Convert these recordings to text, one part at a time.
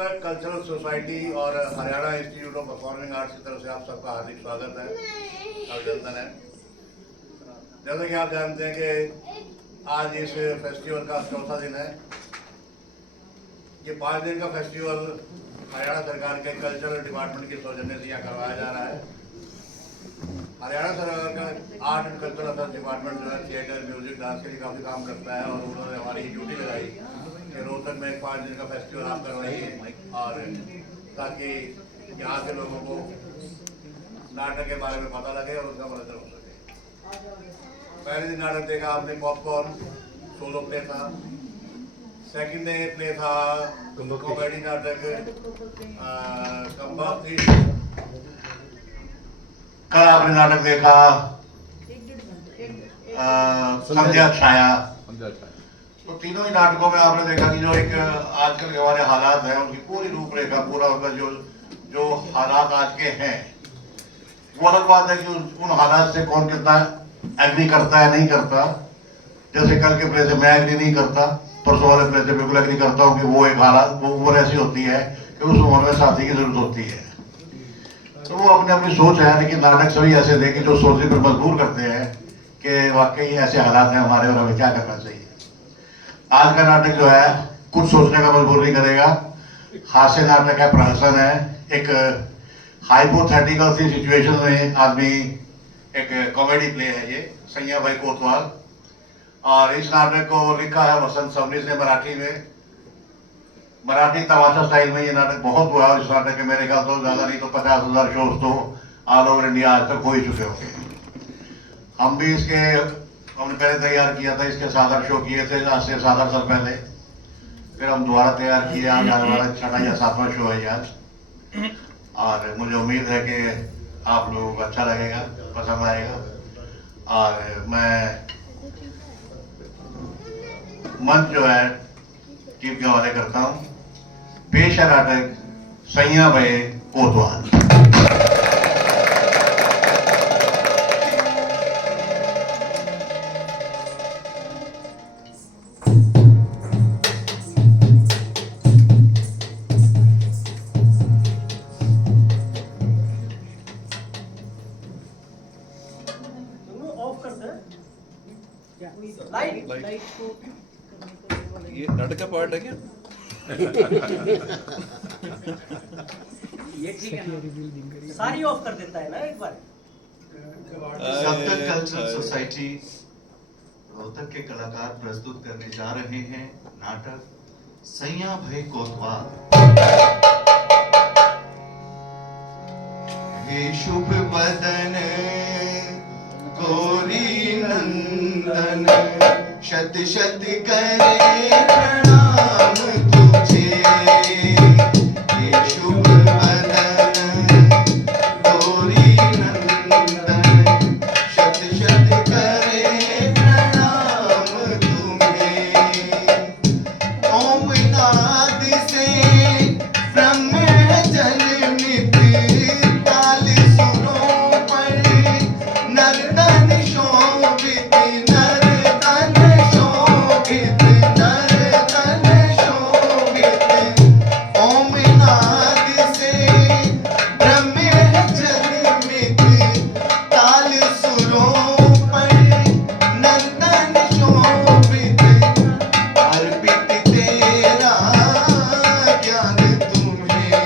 तक cultural society और Haryana institute of performing arts की तरफ से आप सबका हार्दिक स्वागत है, अभिनंदन है। जैसे कि आप जानते हैं कि आज इस फेस्टिवल का चौथा दिन है। ये 5 दिन का फेस्टिवल हरियाणा सरकार के कल्चरल डिपार्टमेंट के सौजन्य से यहाँ करवाया जा रहा है। हरियाणा सरकार का art and cultural affairs department जो है थिएटर, म्यूजिक, डांस के लिए काफ़ी काम करता है और उन्होंने हमारी ड्यूटी लगाई कि रोहतक में 5 दिन का फेस्टिवल आप कर रही है और ताकि यहाँ के लोगों को नाटक के बारे में पता लगे और उनका मनोरंजन हो सके। पहले दिन नाटक देखा आपने पॉपकॉर्न सोलो प्ले था। सेकंड डे प्ले था कॉमेडी नाटक कंबा थी। कल आपने नाटक देखा संध्या छाया। तो तीनों ही नाटकों में आपने देखा कि जो एक आजकल के हमारे हालात हैं उनकी पूरी रूपरेखा, पूरा उनका जो हालात आज के हैं, वो अलग बात है कि उन हालात से कौन कितना एग्री करता है नहीं करता। जैसे कल के प्ले से मैं एग्री नहीं करता, परसों वाले प्ले से बिल्कुल एग्री करता हूँ कि वो एक हालात वो उम्र ऐसी होती है कि उस उम्र में साथी की जरूरत होती है। तो वो अपने अपनी सोच है, लेकिन नाटक सभी ऐसे थे कि जो सोचने पर मजबूर करते हैं कि वाकई ऐसे हालात हैं हमारे और हमें क्या करना चाहिए। आज का नाटक जो है कुछ सोचने का मजबूर नहीं करेगा। हास्य नाटक है, प्रहसन है, एक हाइपोथेटिकल सी सिचुएशन में आदमी, एक कॉमेडी प्ले है ये, सैया भाई कोतवाल। और इस नाटक को लिखा है वसंत सवनीस ने मराठी में, मराठी तमाशा स्टाइल में ये नाटक बहुत हुआ और इस नाटक के मेरे ख्याल तो ज्यादा नहीं तो 50,000 शोज तो ऑल ओवर इंडिया आज तक हो ही चुके होंगे। हम भी इसके हमने पहले तैयार किया था, इसके 7-8 शो किए थे आज से 7-8 साल पहले। फिर हम दोबारा तैयार किए, आज हमारा 6वां या 7वां शो है आज। और मुझे उम्मीद है कि आप लोगों को अच्छा लगेगा, पसंद आएगा। और मैं मंच जो है चीफ के हवाले करता हूँ। पेश है नाटक सैया भाई कोतवाल। ये नाटक का पार्ट है क्या? ये ठीक है ना? सारी ऑफ कर देता है ना एक बार। सत्तर कल्चरल सोसाइटी रोहतक के कलाकार प्रस्तुत करने जा रहे हैं नाटक सैया भाई कोतवाल। हे शुभ बदन गौरी नंदन, शत शत करे प्रणाम तुझे। हे शुभ बदन गौरी नंदन, शत शत करे प्रणाम तुम्हें। ओम नाद से ब्रह्म जन्मित, ताल सुरों पर नर्तन शोभित, नर्तन शोभित, नर्तन शोभित। ओम नाद से ब्रह्म जन्मित, ताल सुरों पर नर्तन शोभित। अर्पित तेरा ज्ञान तुम्हें।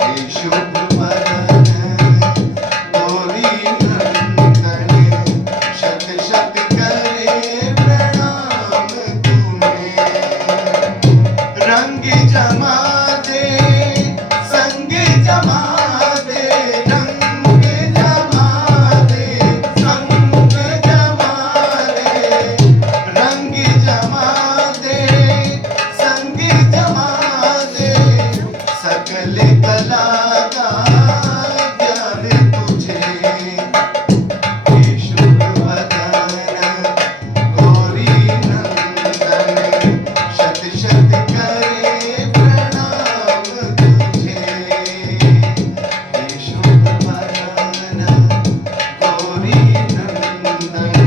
हे शुभ बदन गौरी नंदन, शत शत करे प्रणाम तुम्हें। रंग जमा दे संग जमा दे, रंग जमा दे संग जमा दे, रंग जमा दे संग जमा दे। सकल कला का ज्ञान तुझे। हे शुभ बदन गौरी नंदन, शत शत करे प्रणाम तुझे। हे शुभ बदन गौरी नंदन,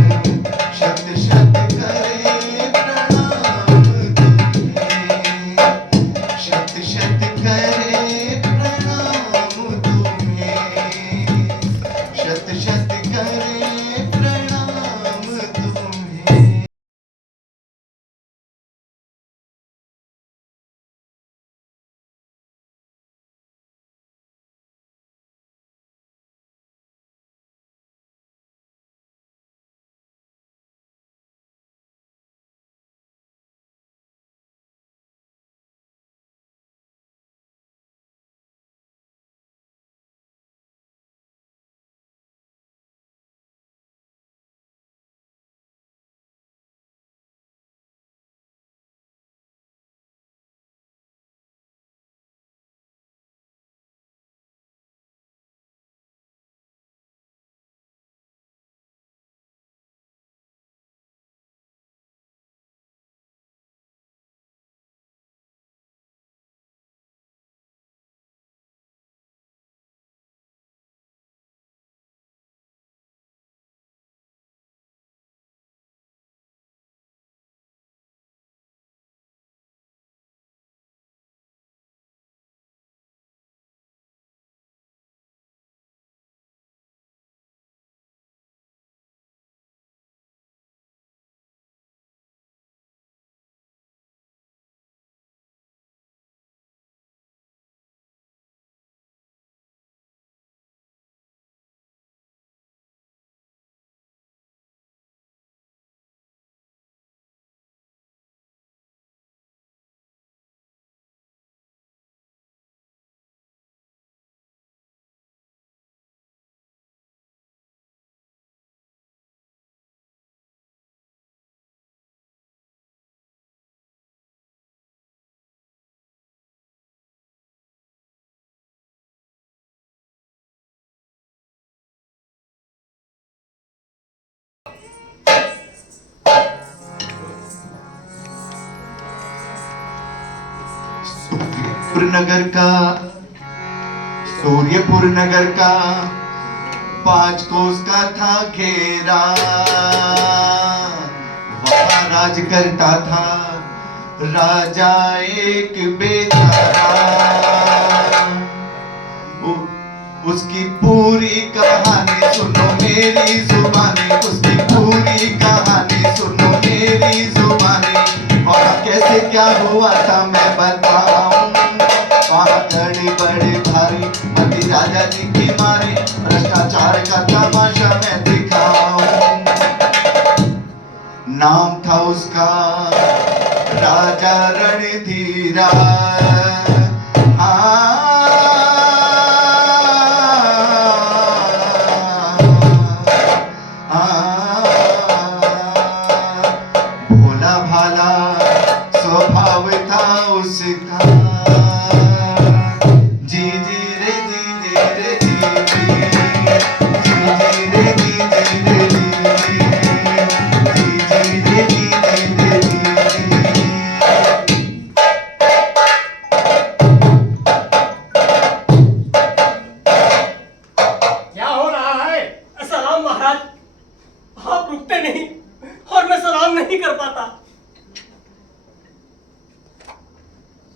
शत शत करे प्रणाम तुझे। शत शत शत करे प्रणाम तुम्हें, शत शत करे प्रणाम तुम्हें। सूर्यपुर नगर का 5 कोस का था घेरा, वहां राज करता था राजा एक बेचारा। उसकी पूरी कहानी सुनो मेरी जुबानी, उसकी पूरी कहानी सुनो मेरी जुबानी। वहां कैसे क्या हुआ था मैं बताऊं, वहां घड़ी बड़ी भारी मती राजा जी की मारे, भ्रष्टाचार का तमाशा मैं दिखाऊं। नाम था उसका राजा रणधीरा। भोला भाला स्वभाव था उसका। जी जी रे जी जी रे जी जी, जी जी रे जी जी रे जी, जी जी रे जी जी रे जी। क्या हो रहा है? सलाम महाराज, आप रुकते नहीं और मैं सलाम नहीं कर पाता।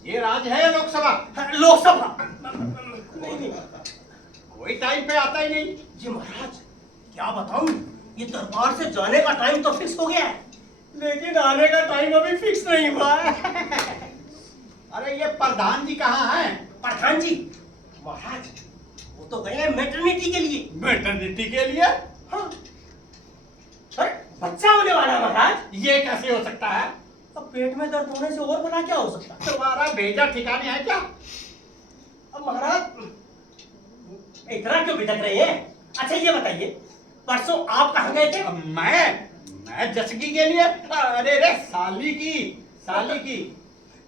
ये राज है या लोकसभा? लोकसभा नहीं नहीं कोई टाइम पे आता ही नहीं। जी महाराज, क्या बताऊं, ये दरबार से जाने का टाइम तो फिक्स हो गया है, लेकिन आने का टाइम अभी फिक्स नहीं हुआ है। अरे ये प्रधान जी कहाँ हैं? प्रधान जी महाराज वो तो गए हैं मैटरनिटी के लिए। मैटरनिटी के लिए? हाँ, अरे बच्चा होने वाला है महाराज। ये कैसे हो सकता है? अब पेट में दर्द होने से और बड़ा क्या हो सकता है? तुम्हारा भेजा ठिकाने है क्या? अब महाराज इतना क्यों भटक रहे हैं? अच्छा ये बताइए, परसों आप कहाँ गए थे? मैं जचगी के लिए। अरे रे साली की।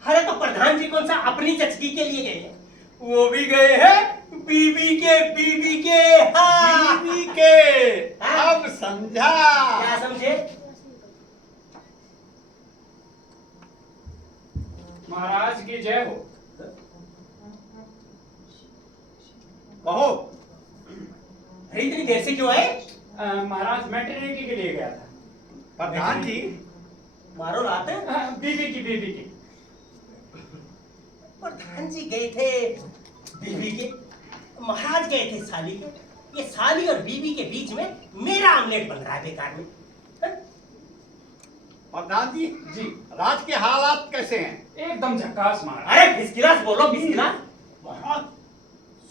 अरे तो प्रधान जी कौन सा अपनी जचगी के लिए गए हैं? वो भी गए हैं बीबी के। हाँ। बीवी के। हाँ? अब समझा। क्या समझे? महाराज की जय हो। कहो। अरे इतनी देर से क्यों आए? महाराज मैटरनिटी के लिए गया था। प्रधान जी। मारो रात है। बीवी की। प्रधान जी गए थे बीवी के, महाराज गए थे साली के। ये साली और बीवी के बीच में मेरा आमलेट बन रहा है बेकार में। प्रधान जी जी राज के हालात कैसे हैं? एकदम झकास महाराज। अरे बिस्किलास बोलो बिस्किलास। महाराज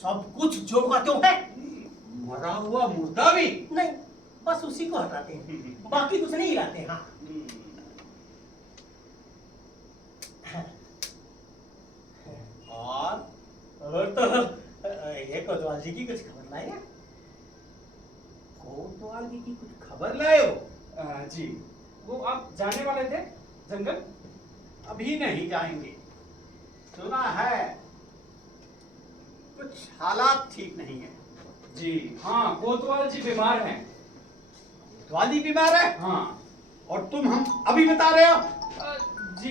सब कुछ जो का त्यों है। मरा हुआ मुर्दा भी नहीं, बस उसी को हटाते हैं, बाकी कुछ नहीं हिलाते। हाँ और तो ये कोतवाल जी की कुछ खबर लाए क्या? कोतवाल जी की कुछ खबर लाए हो? जी, वो आप जाने वाले थे जंगल? अभी नहीं जाएंगे। सुना है कुछ हालात ठीक नहीं है। जी हाँ, कोतवाल जी बीमार हैं। वाली बीमार है हाँ। और तुम हम अभी बता रहे हो? जी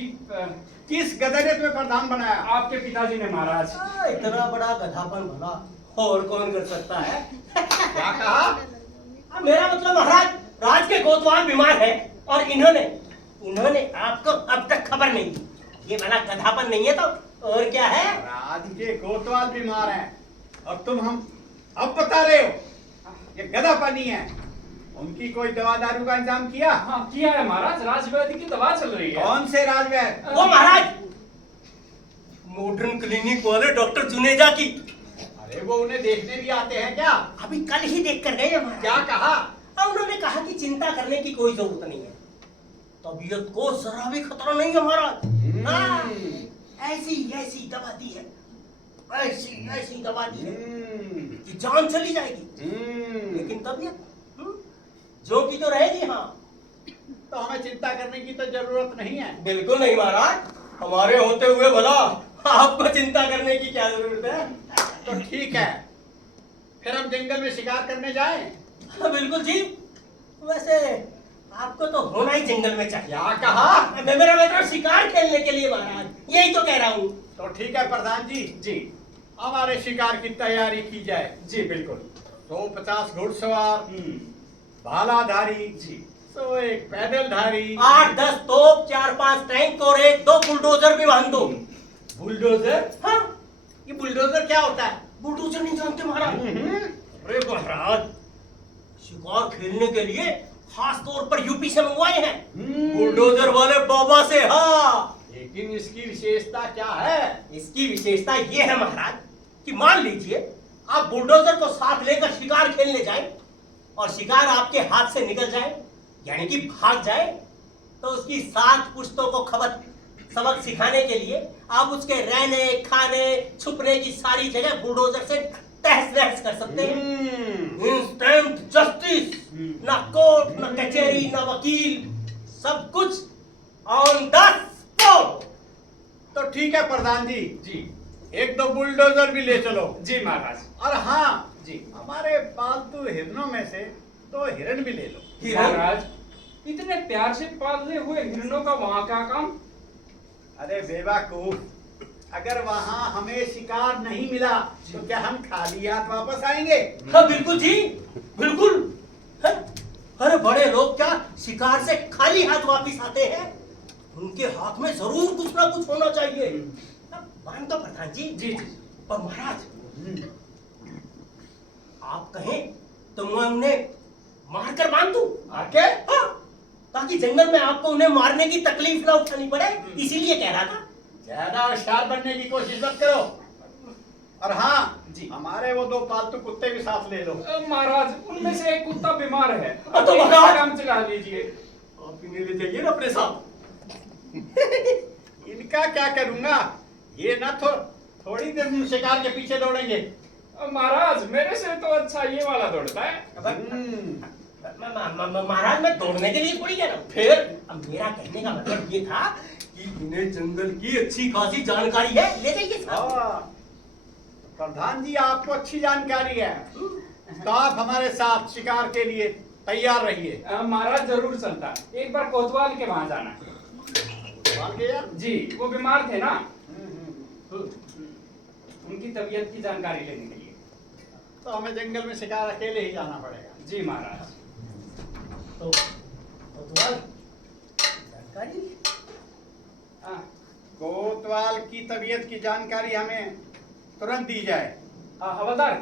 किस गधे ने तुम्हें प्रधान बनाया? आपके पिताजी ने महाराज। इतना बड़ा गधापन भला और कौन कर सकता है? क्या कहा? मेरा मतलब महाराज, राज के कोतवाल बीमार है और इन्होंने आपको अब तक खबर नहीं दी। ये भला गधापन नहीं है तो और क्या है? राज के कोतवाल बीमार हैं और तुम हम अब बता रहे हो? ये गधापनी है। उनकी कोई दवा दारू का इंतजाम किया? हाँ किया है महाराज, राजवैद्य की दवा चल रही है। कौन से राजवैद्य? वो महाराज मॉडर्न क्लिनिक वाले डॉक्टर जुनेजा की। अरे वो उन्हें देखने भी आते हैं क्या? अभी कल ही देख कर गए महाराज। क्या कहा? उन्होंने कहा कि चिंता करने की कोई जरूरत नहीं है, तबीयत को जरा भी खतरा नहीं है महाराज। हाँ, ऐसी दवा दी है, ऐसी दवा दी है कि जान चली जाएगी लेकिन तबीयत जो की तो रहेगी। हाँ तो हमें चिंता करने की तो जरूरत नहीं है। बिल्कुल नहीं महाराज, हमारे होते हुए भला आपको चिंता करने की क्या जरूरत है? तो ठीक है, फिर हम जंगल में शिकार करने जाएं? हाँ, बिल्कुल जी। वैसे आपको तो होना ही जंगल में चाहिए। क्या कहा? मेरा मतलब शिकार खेलने के लिए महाराज, यही तो कह रहा हूँ। तो ठीक है प्रधान जी, जी हमारे शिकार की तैयारी की जाए। जी बिल्कुल। तो 50 घुड़सवार, भालाधारी जी, तो एक पैदलधारी, 8-10 तोप, 4-5 टैंक और 1-2 बुलडोजर भी बांध दो। बुलडोजर? हाँ, ये बुलडोजर क्या होता है? बुलडोजर नहीं जानते महाराज? अरे महाराज, शिकार खेलने के लिए खास तौर पर यूपी से मंगवाए हैं बुलडोजर वाले बाबा से। हाँ, लेकिन इसकी विशेषता क्या है? इसकी विशेषता ये है महाराज कि मान लीजिए आप बुलडोजर को साथ लेकर शिकार खेलने जाएं और शिकार आपके हाथ से निकल जाए, यानी कि भाग जाए, तो उसकी 7 पुश्तों को सबक सिखाने के लिए आप उसके रहने, खाने, छुपने की सारी जगह बुलडोजर से तहस नहस कर सकते हैं। इंस्टेंट जस्टिस, ना कोर्ट, ना कचहरी, ना वकील, सब कुछ ऑन द स्पॉट। तो ठीक है प्रधान जी, जी 1-2 बुलडोजर भी ले चलो। जी महाराज। और हाँ जी हमारे पालतू हिरणों में से 2 हिरण भी ले लो। महाराज, इतने प्यार से पाले हुए हिरणों का वहाँ क्या काम? अरे बेवकूफ, अगर वहाँ हमें शिकार नहीं मिला तो क्या हम खाली हाथ वापस आएंगे? हाँ बिल्कुल जी, बिल्कुल है? अरे बड़े लोग क्या शिकार से खाली हाथ वापिस आते हैं? उनके हाथ में जरूर कुछ ना कुछ होना चाहिए। मान तो प्रधान जी। जी जी। पर महाराज, आप कहें तो मैं उन्हें मारकर बांध दूं? आके? हाँ, ताकि जंगल में आपको उन्हें मारने की तकलीफ ना उठानी पड़े, इसीलिए कह रहा था। ज्यादा होशियार बनने की कोशिश मत करो। और हाँ जी, हमारे वो 2 पालतू कुत्ते भी साथ ले लो। महाराज, उनमें से एक कुत्ता बीमार है, तो महाराज काम चला लीजिए। आप इन्हें ले जाइए ना अपने साथ। इनका क्या करूंगा? ये ना थोड़ी देर में शिकार के पीछे दौड़ेंगे। महाराज, मेरे से तो अच्छा ये वाला दौड़ता है। महाराज, मैं दौड़ने के लिए थोड़ी कह रहा हूँ। फिर अब मेरा कहने का मतलब ये था कि इन्हें जंगल की अच्छी खासी जानकारी है, ले जाइए साथ। प्रधान जी, आपको अच्छी जानकारी है तो आप हमारे साथ शिकार के लिए तैयार रहिए। महाराज जरूर चलता। एक बार कोतवाल के वहाँ जाना। जी, वो बीमार थे ना, उनकी तबीयत की जानकारी लेने के लिए। तो हमें जंगल में शिकार अकेले ही जाना पड़ेगा। जी महाराज। तो कोतवाल जानकारी कोतवाल की तबीयत की जानकारी हमें तुरंत दी जाए। हाँ हवलदार,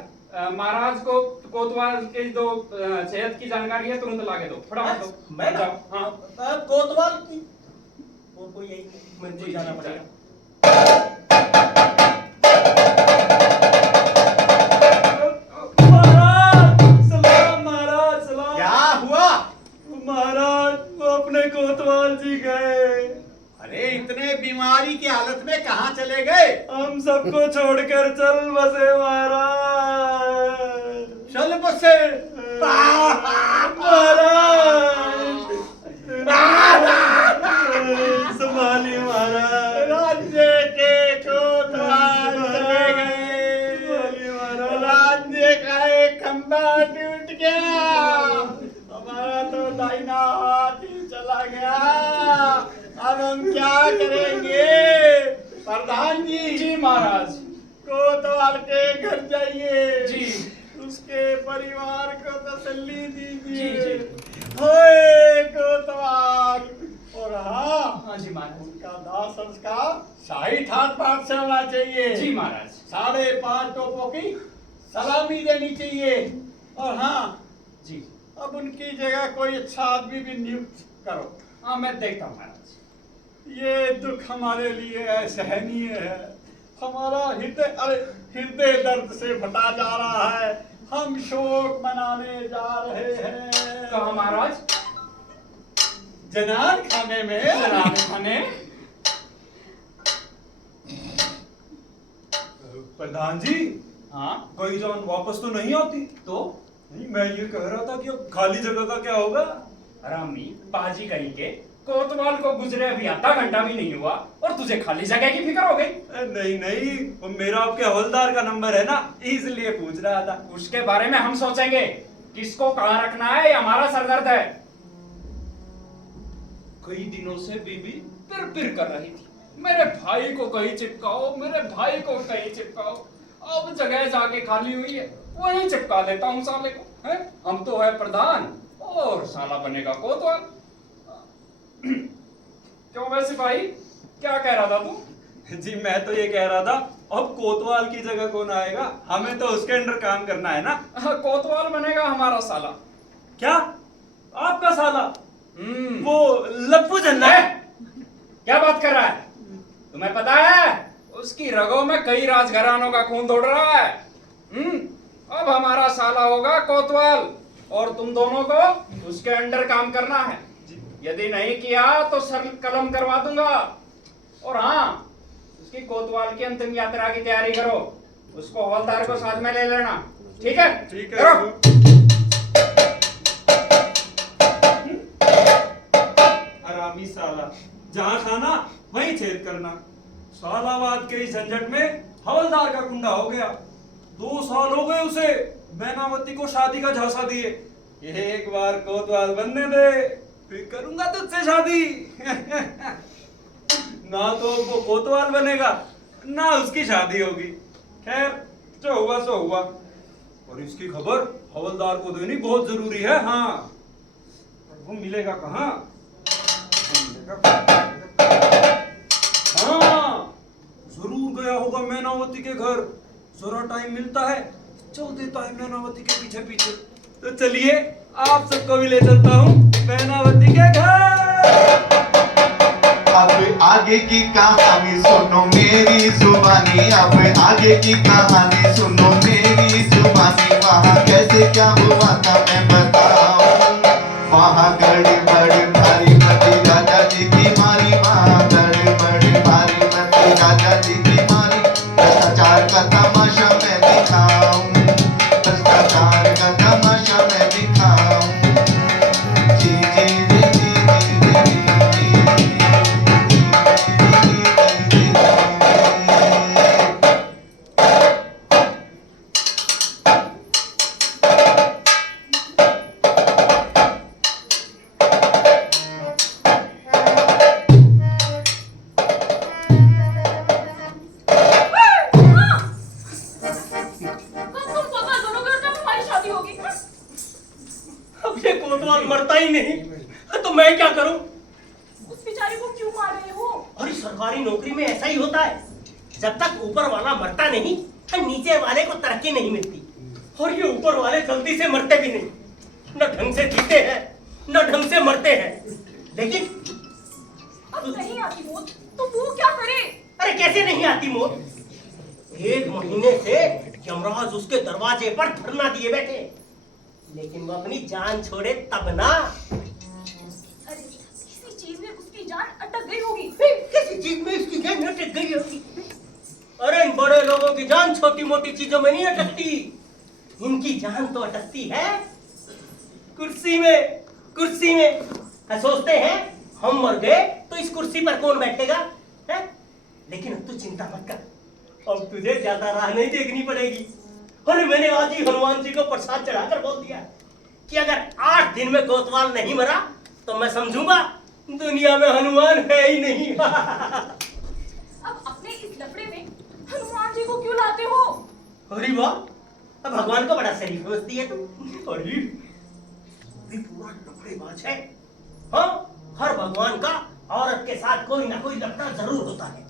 महाराज को कोतवाल के जो सेहत की जानकारी है तुरंत लाके दो, फटाफट दो। मैं ना? जाओ, हाँ कोतवाल की और कोई यही मुझे जी, जाना जी, पड़ेगा। महाराज सलाम। क्या हुआ? महाराज वो अपने कोतवाल जी गए। अरे इतने बीमारी की हालत में कहाँ चले गए? हम सबको छोड़कर चल बसे महाराज। चल बसे। संभालिए महाराज। राज्य के कोतवाल चले गए। राज्य का एक खंभा टूट गया। हमारा तो दाहिना हाथ ही चला गया। अब हम क्या करेंगे? प्रधान जी। जी महाराज। कोतवाल के घर जाइए। जी। उसके परिवार को तसल्ली दीजिए। जी, जी। होए कोतवाल। और हाँ, हाँ जी महाराज। उनका दाह संस्कार शाही ठाट बाट से होना चाहिए। जी महाराज। 5.5 टोपों की सलामी देनी चाहिए। और हाँ, जी अब उनकी जगह कोई अच्छा आदमी भी नियुक्त करो। हाँ मैं देखता हूँ महाराज। ये दुख हमारे लिए असहनीय है। हमारा हृदय दर्द से फटा जा रहा है। हम शोक मनाने जा रहे हैं। कहाँ महाराज? जनान खाने में। जनान खाने? प्रधान जी, हाँ कोई जान वापस तो नहीं आती? तो नहीं, मैं ये कह रहा था कि अब खाली जगह का क्या होगा? रामी पाजी कहीं के कोतवाल को गुजरे अभी आधा घंटा भी नहीं हुआ और तुझे खाली जगह की फिक्र हो गई। नहीं नहीं, वो मेरा आपके हवलदार का नंबर है ना, इसलिए पूछ रहा था। उसके बारे में हम सोचेंगे किसको कहाँ रखना है, ये हमारा सरदर्द है। कई दिनों से बीबी पिर कर रही थी, मेरे भाई को कहीं चिपकाओ, मेरे भाई को कहीं चिपकाओ। अब जगह जाके खाली हुई है, वहीं चिपका देता हूँ साले को। हैं? हम तो है प्रधान और साला बनेगा कोतवाल। क्यों वै सिपाही, क्या कह रहा था तू? जी मैं तो ये कह रहा था, अब कोतवाल की जगह कौन आएगा? हमें तो उसके अंडर काम करना है ना। कोतवाल बनेगा हमारा साला। क्या आपका साला? वो लप्पू झन्ना है? है? क्या बात कर रहा है? तुम्हें पता है उसकी रगों में कई राजघरानों का खून दौड़ रहा है। अब हमारा साला होगा कोतवाल और तुम दोनों को उसके अंडर काम करना है। यदि नहीं किया तो सर कलम करवा दूंगा। और हाँ, उसकी कोतवाल की अंतिम यात्रा की तैयारी करो। उसको हवलदार को साथ में ले लेना, ठीक है? ठीक है। करो। हरामी साला, जहाँ खाना वहीं छेद करना। सालावाद के इस झंझट में हवलदार का कुंडा हो गया। 2 साल हो गए उसे मैनावती को शादी का झांसा दिए। एक बार कोतवाल बनने दे, फिर करूंगा तुझसे शादी। ना तो वो कोतवाल बनेगा, ना उसकी शादी होगी। खैर, जो हुआ सो हुआ। और इसकी खबर हवलदार को देनी बहुत जरूरी है। हाँ, वो मिलेगा कहाँ? हाँ, जरूर गया होगा मैनावती के घर। जरा टाइम मिलता है, चल देता है मैनावती के पीछे पीछे। तो चलिए, आप सबको भी ले चलता हूँ मैनावती के घर। अब आगे की कहानी सुनो मेरी जुबानी, अब आगे की कहानी सुनो मेरी जुबानी। वहाँ कैसे क्या हुआ था मैं बताऊं। वहाँ गड़बड़ भारी मची राजा जी की मारी, वहाँ गड़बड़ भारी मची राजा जी की मारी। भ्रष्टाचार का तमाशा मैं दिखाऊं, भ्रष्टाचार का तमाशा मैं दिखाऊं। जी जी जी जी जी जी जी। अब ये कोतवाल मरता ही नहीं तो मैं क्या करूं? उस बेचारे को क्यों मार रहे हो? अरे सरकार सरकारी नौकरी में ऐसा ही होता है, जब तक ऊपर वाला मरता नहीं नीचे वाले को तरक्की नहीं मिलती। और ये ऊपर वाले जल्दी से मरते भी नहीं, न ढंग से जीते हैं न ढंग से मरते हैं। लेकिन अब नहीं आती मौत तो वो क्या करे? अरे कैसे नहीं आती मौत? 1 महीने से यमराज उसके दरवाजे पर धरना दिए बैठे, लेकिन वो अपनी जान छोड़े तब ना। अरे किसी चीज में उसकी जान अटक गई होगी। किसी चीज में इसकी जान अटक गई होगी। अरे इन बड़े लोगों की जान छोटी मोटी चीजों में नहीं अटकती, इनकी जान तो अटकती है कुर्सी में। कुर्सी में सोचते हैं हम मर गए तो इस कुर्सी पर कौन बैठेगा है? लेकिन अब तू चिंता मत कर, अब तुझे ज्यादा राह नहीं देखनी पड़ेगी। अरे मैंने आज ही हनुमान जी को प्रसाद चढ़ाकर बोल दिया कि अगर 8 दिन में कोतवाल नहीं मरा तो मैं समझूंगा दुनिया में हनुमान है ही नहीं। अब अपने इस लफड़े में हनुमान जी को क्यों लाते हो? अरे वाह, अब भगवान को बड़ा शरीफ समझती है तुम। अरे भी पूरा लफड़ेबाज है। हाँ, हर भगवान का औरत के साथ कोई ना कोई लफड़ा जरूर होता है।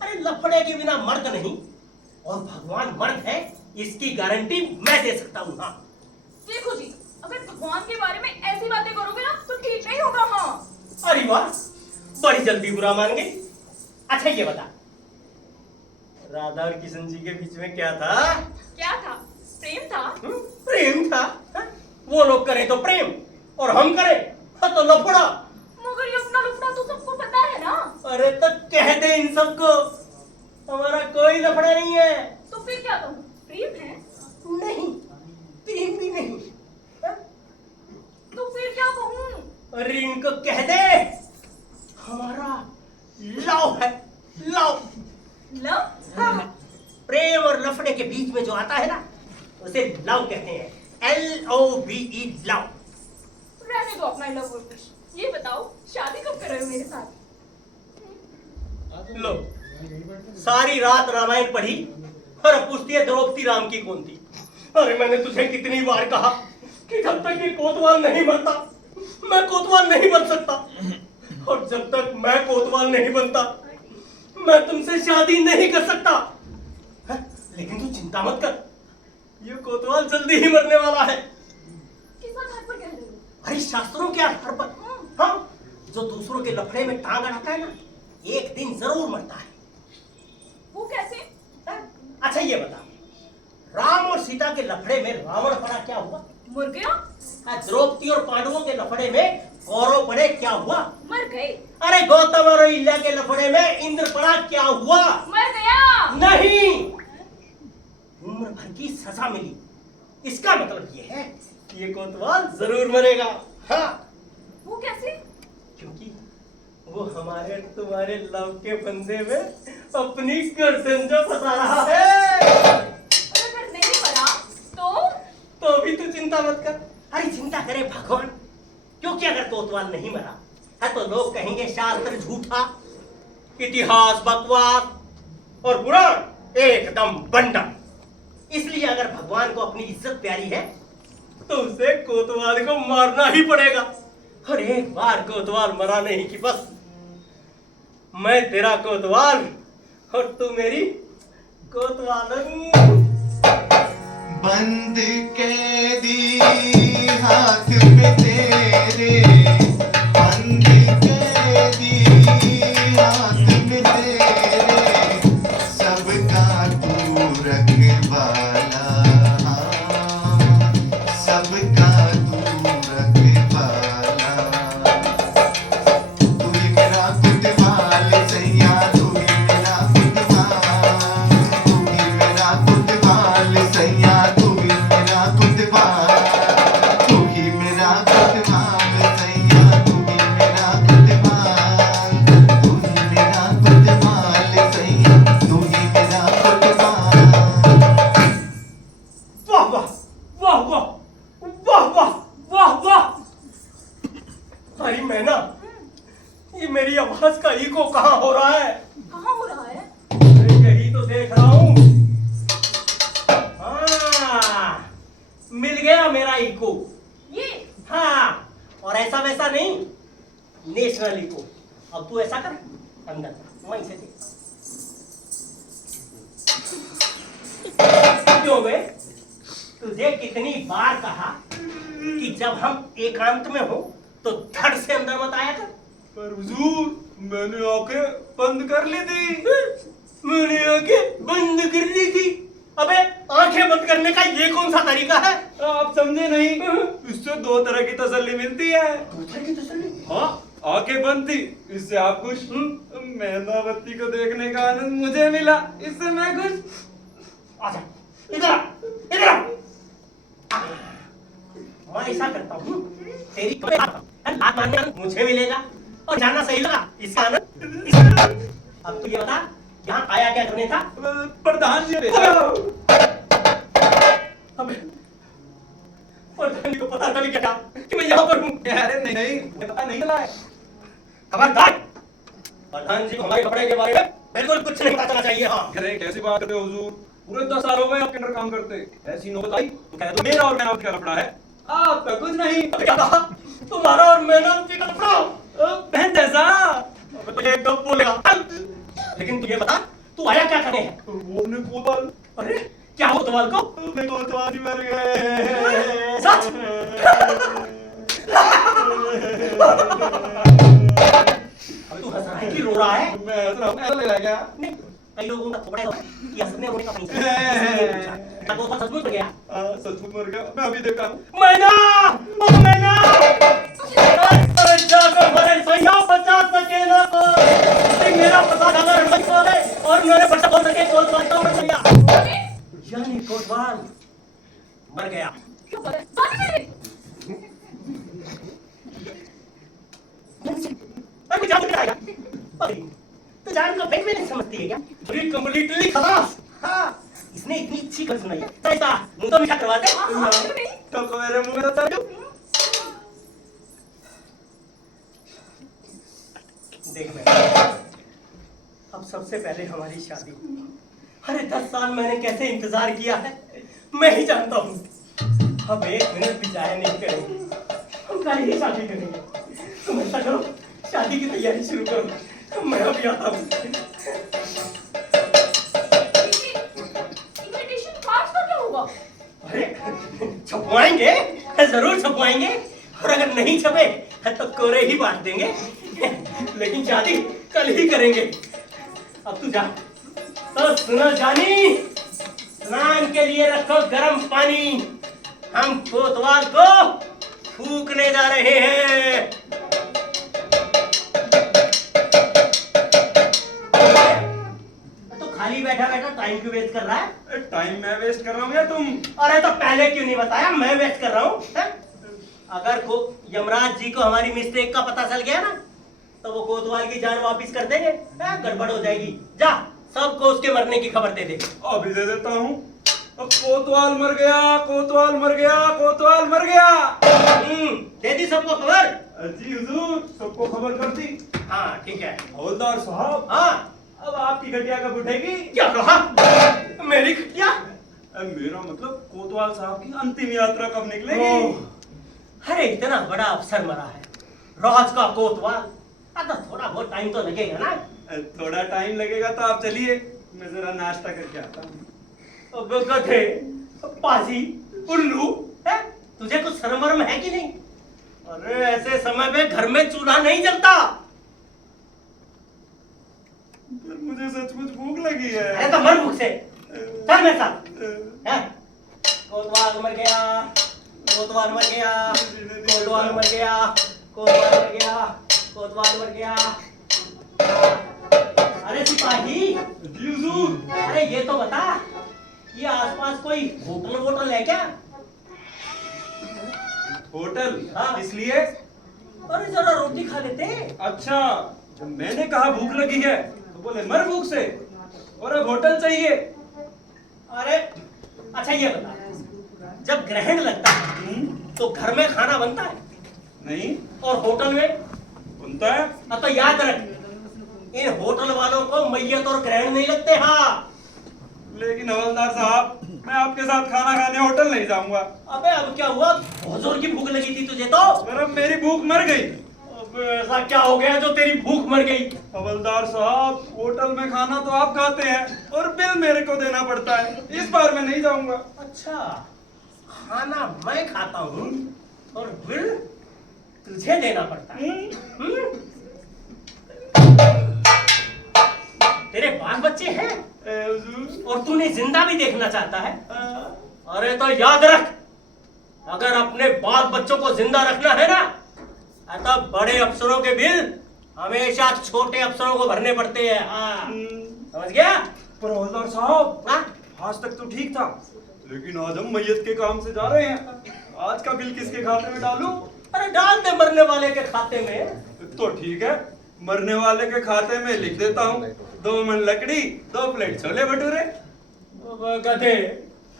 अरे लफड़े के बिना मर्द नहीं, और भगवान मर्द है इसकी गारंटी मैं दे सकता हूँ। हाँ देखो जी, अगर भगवान के बारे में ऐसी बातें करोगे ना तो ठीक नहीं होगा। हाँ अरे वाह, बड़ी जल्दी बुरा मान गई। अच्छा ये बता, राधा और किशन जी के बीच में क्या था? क्या था? प्रेम था। प्रेम था। हा? वो लोग करें तो प्रेम और हम करें तो लफड़ा। मगर ये अपना लफड़ा तो सबको पता है ना। अरे तो कह दे इन सबको हमारा कोई लफड़ा नहीं है। तो फिर क्या कहूँ? प्रेम है? नहीं, प्रेम भी नहीं। हा? तो फिर क्या कहूँ? अरे इनको कह दे हमारा लव है। Love love? हाँ, प्रेम और लफड़े के बीच में जो आता है ना उसे लव कहते हैं। LOVE love. रहने दो अपना लव और कुश। ये बताओ शादी कब कर रहे हो मेरे साथ? लो, सारी रात रामायण पढ़ी और अब पूछती है द्रौपदी राम की कौन थी। अरे मैंने तुझे कितनी बार कहा कि जब तक ये कोतवाल नहीं बनता मैं कोतवाल नहीं बन सकता, और जब तक मैं कोतवाल नहीं बनता मैं तुमसे शादी नहीं कर सकता। है? लेकिन तू चिंता मत कर, ये कोतवाल जल्दी ही मरने वाला है। किस आधार पर कह रहे हो? अरे शास्त्रों के आधार पर। हाँ, जो दूसरों के लफड़े में टांग अड़ाता है ना एक दिन जरूर मरता है। वो कैसे? अच्छा ये बता, राम और सीता के लफड़े में रावण पड़ा क्या हुआ? मर गया? द्रौपदी और पांडवों के लफड़े में कौरव पड़े क्या हुआ? मर गए। अरे गौतम और इल्या के लफड़े में इंद्र पड़ा क्या हुआ? मर गया। नहीं, उम्र भर की सजा मिली। इसका मतलब ये है कि ये कोतवाल जरूर मरेगा। हाँ, वो कैसे? क्योंकि वो हमारे तुम्हारे लव के फंदे में अपनी गर्दन जो फंसा रहा है। अगर नहीं मरा तो अभी तू चिंता मत कर। अरे चिंता करे भगवान, क्योंकि अगर कोतवाल नहीं मरा है तो लोग कहेंगे शास्त्र झूठा, इतिहास बकवास और पुराण एकदम बंडा। इसलिए अगर भगवान को अपनी इज्जत प्यारी है तो उसे कोतवाल को मारना ही पड़ेगा। और एक बार कोतवाल मरा नहीं कि बस मैं तेरा कोतवाल और तू मेरी कोतवालन। बंद कैदी हाथ में तेरे, बंद कैदी हाथ में तेरे, सबका तू रखवाला, सबका तू रखवाला। तू ही मेरा कुतवाल सैया, तू ही मेरा कुतवाल, तू ही मेरा कुतवाल सैया, तू ही मेरा कुतवाल, तू ही मेरा कुतवाल सैया, तू ही मेरा कुतवाल, तू ही मेरा कुतवाल सैया, तू ही मेरा कुतवाल। वाह वाह वाह वाह वाह वाह वाह वाह। अरे मैना, ये मेरी आवाज का इको कहाँ हो रहा है? कहाँ हो रहा है? अरे यही तो देख रहा हूँ। हाँ, मिल गया मेरा इको। ये हाँ, और ऐसा वैसा नहीं, नेशनल इको। अब तू ऐसा कर, अंदर जा। वहीं से दे। क्यों बे? तुझे कितनी बार कहा कि जब हम एकांत में हो तो धड़ से अंदर मत आया कर। पर हुजूर, मैंने आंखें बंद कर ली थी। मैंने आंखें बंद कर ली थी। अबे आंखें बंद करने का ये कौन सा तरीका है? आप समझे नहीं, इससे दो तरह की तसल्ली मिलती है। दूसरे की तसल्ली? हाँ, आंखें बंद थी, इससे आप खुश। मेहंदावती को देखने का आनंद मुझे मिला, इससे मैं खुश। आजा, इधर आ, इधर आ। मैं ऐसा करता हूँ, तेरी लात मारने का आनंद मुझे मिलेगा और जाना सही लगा इसका आनंद। अब तू ये बता, यहाँ आया क्या करने था? प्रधान जी अबे, प्रधान जी को पता चल गया कि मैं यहाँ पर हूँ। अरे नहीं, पता नहीं चला है। खबरदार, प्रधान जी को हमारे कपड़े के बारे में बिल्कुल कुछ नहीं पता चलना चाहिए। हाँ, अरे कैसी बात करते हो हुजूर, पूरे 10 साल हो गए आपके अंडर काम करते, ऐसी नौबत आई तो कह दो मेरा और मेहनत का कपड़ा है, आपका कुछ नहीं। क्या कहा? तुम्हारा और मेहनत का कपड़ा बहन जैसा। तो ये कब बोलेगा? लेकिन तू ये बता, तू आया क्या करने है? वो अपने कोतवाल, अरे क्या हो तुम्हारे को? अपने कोतवाल ही मर गए। सच? अब तू हंस रहा है कि रो रहा है? मैं हंस रहा हूं, ऐसा लग रहा है क्या? नहीं, कई लोगों का थोड़ा कि हंसने रोने का नहीं है। क्या वो सचमुच मर गया? सचमुच मर गया, मैं अभी देखा हूं। मैना! ओ मैना! अरे जाकर मरे सैया बचा सके ना कोई। मेरा पता अगर नहीं खोले और मेरे बच्चा बोल सके तो मर गया। यानी कोतवाल मर गया। क्यों बोले? बात मेरी। अरे जान क्या आया? तो जान का फेंक में नहीं समझती है क्या? पूरी कंप्लीटली खलास। हाँ, इसने इतनी अच्छी कर सुनाई है। ऐसा मुंह तो मीठा करवा दे। तो मेरे मुंह में तो चल। देख मैं, अब सबसे पहले हमारी शादी। अरे 10 साल मैंने कैसे इंतजार किया है मैं ही जानता हूँ। अब 1 मिनट भी जाया नहीं करेंगे, हम कल ही शादी करेंगे। तुम ऐसा करो, शादी की तैयारी शुरू करो, मैं अभी आता हूँ। इनविटेशन कार्ड का क्या होगा? अरे छपवाएंगे, जरूर छपवाएंगे, और अगर नहीं छपे तो कोरे ही बांट देंगे। लेकिन शादी कल ही करेंगे। अब तू जा। तो सुनो जानी, स्नान के लिए रखो गर्म पानी, हम कोतवाल को फूकने जा रहे हैं। तो खाली बैठा बैठा टाइम क्यों वेस्ट कर रहा है? टाइम मैं वेस्ट कर रहा हूँ या तुम? अरे तो पहले क्यों नहीं बताया? मैं वेस्ट कर रहा हूँ। अगर को यमराज जी को हमारी मिस्टेक का पता चल गया ना तो वो कोतवाल की जान वापिस कर देंगे। गड़बड़ हो जाएगी। जा, सबको उसके मरने की खबर दे दे। अभी दे देता हूँ। अब कोतवाल मर गया, कोतवाल मर गया, कोतवाल मर गया। दे दी सबको खबर? जी हुजूर, सबको खबर कर दी। हाँ ठीक है। हवलदार साहब, हाँ, अब आपकी घटिया कब उठेगी? क्या कहा? मेरी खटिया? मेरा मतलब कोतवाल साहब की अंतिम यात्रा कब निकलेगी? अरे इतना बड़ा अफसर मरा है, राज का कोतवाल। तो थोड़ा बहुत टाइम तो लगेगा ना। थोड़ा टाइम लगेगा तो आप चलिए, मैं जरा नाश्ता करके आता हूँ। अब गधे, पाजी, उल्लू, है? तुझे कुछ शर्म वर्म है कि नहीं? अरे ऐसे समय में घर में चूल्हा नहीं जलता। पर मुझे सचमुच भूख लगी है। अरे तो मर भूख से। चल मेरे साथ। है? कोतवाल मर गया, कोतवाल मर गया, कोतवाल मर गया, कोतवाल मर गया, कोतवाल मर गया। अरे सिपाही, जी हुजूर। अरे ये तो बता, ये आसपास कोई होटल वोटल है क्या? होटल? हाँ। इसलिए? अरे जरा रोटी खा लेते। अच्छा, जब मैंने कहा भूख लगी है तो बोले मर भूख से, और अब होटल चाहिए। अरे अच्छा ये बता, जब ग्रहण लगता है तो घर में खाना बनता है? नहीं। और होटल में बनता है। तो याद रख, इन होटल वालों को मैयत और ग्रहण नहीं लगते। हाँ, लेकिन हवलदार साहब, मैं आपके साथ खाना खाने होटल नहीं जाऊंगा। अबे अब क्या हुआ? बहुत जोर की भूख लगी थी तुझे तो। पर अब मेरी भूख मर गई। उसमें ऐसा क्या हो गया जो तेरी भूख मर गई? हवलदार साहब, होटल में खाना तो आप खाते हैं और बिल मेरे को देना पड़ता है। इस बार मैं नहीं जाऊंगा। अच्छा, खाना मैं खाता हूँ और बिल तुझे देना पड़ता है। तेरे बाल बच्चे हैं और तूने जिंदा भी देखना चाहता है? अरे तो याद रख, अगर अपने बाल बच्चों को जिंदा रखना है ना, तब बड़े अफसरों के बिल हमेशा छोटे अफसरों को भरने पड़ते हैं। हाँ, समझ गया? पर हवलदार साहब, हाँ? आज तक तो ठीक था, लेकिन आज हम मैयत के काम से जा रहे हैं। आज का बिल किसके खाते में डालूं? अरे डाल दे मरने वाले के खाते में। तो ठीक है, मरने वाले के खाते में लिख देता हूँ 2 मन लकड़ी, 2 प्लेट छोले भटूरे। गधे,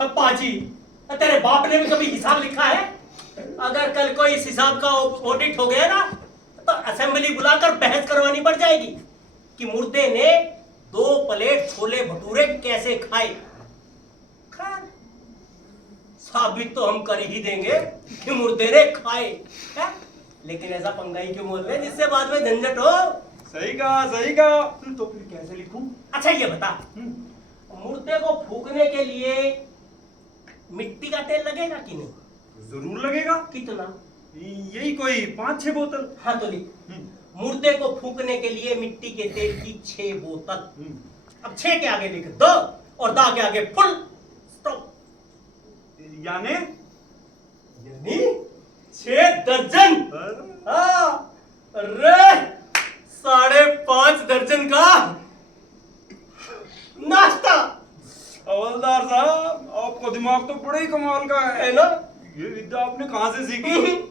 पाजी, तेरे बाप ने भी कभी हिसाब लिखा है? अगर कल कोई इस हिसाब का ऑडिट हो गया ना, तो असेंबली बुलाकर बहस करवानी पड़ जाएगी कि मुर्दे ने 2 प्लेट छोले भटूरे कैसे खाए। खैर, साबित तो हम कर ही देंगे कि मुर्दे ने खाए है? लेकिन ऐसा पंगा ही क्यों बोल रहे जिससे बाद में झंझट हो? सही कहा, सही कहा। तो फिर कैसे लिखूं? अच्छा ये बता, मुर्दे को फूकने के लिए मिट्टी का तेल लगेगा कि नहीं? जरूर लगेगा। कितना? यही कोई 5-6 बोतल। हाँ तो लिख, मुर्दे को फूकने के लिए मिट्टी के तेल की 6 बोतल। अब 6 के आगे लिख 2 और दा के आगे फुल स्टॉप। यानी 6 दर्जन। हाँ, अरे 5.5 दर्जन का नाश्ता। हवलदार साहब, आपका दिमाग तो बड़ा ही कमाल का है ना? ये विद्या आपने कहाँ से सीखी?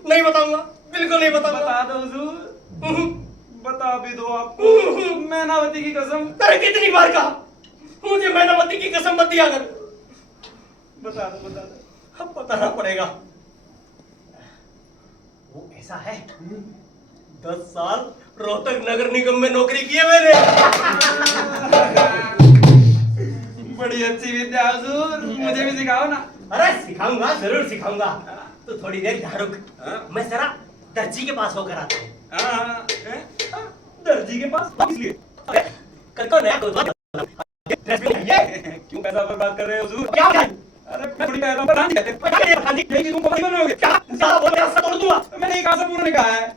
नहीं बताऊंगा, बिल्कुल नहीं बताऊंगा। बता दो हुजूर, बता भी दो आपको। मैनावती की कसम। तेरे कितनी बार कहा मुझे मैनावती की कसम मत दिया कर। बता दो, बता दो। अब बताना पड़ेगा। वो ऐसा है, 10 साल रोहतक नगर निगम में नौकरी की है मैंने। बड़ी अच्छी विद्या हुजूर, मुझे भी सिखाओ ना। अरे सिखाऊंगा, जरूर सिखाऊंगा। तो थोड़ी देर यहाँ रुक, मैं जरा दर्जी के पास होकर आता हूँ। दर्जी के पास? इसलिए कल को नया ड्रेस भी चाहिए। क्यों पैसा बर्बाद कर रहे हो हुजूर? क्या चाहिए? अरे मैं थोड़ी पैसा बर्बाद नहीं करते। नहीं, तुम पति बनोगे क्या? ज्यादा बोल रहे हो, तोड़ दूंगा। मैंने एक आशा पूर्ण कहा है।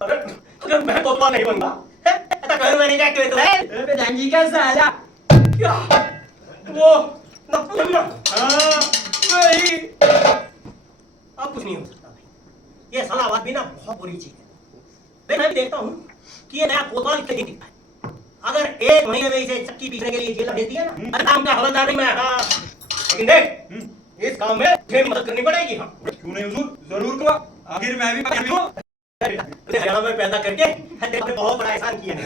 अगर मैं कोतवाल नहीं बनता, ऐसा करूँ मैंने क्या किया? तो है प्रधान का साला। क्या वो नपुंसक? हाँ, वही। अब कुछ नहीं हो सकता भाई, ये साला आवाज भी ना बहुत बुरी चीज है। मैं भी देखता हूँ कि ये नया कोतवाल क्यों दिखता है। अगर 1 महीने में इसे चक्की पीसने के लिए जेल भेज दिया ना, अरे काम का हवलदार नहीं मैं। हाँ, लेकिन देख इस काम में मुझे मदद करनी पड़ेगी। हाँ, क्यों नहीं हुजूर, जरूर करो। आखिर मैं भी पंजाबी हूँ। हरियाणा में पैदा करके आपने बहुत बड़ा एहसान किया है।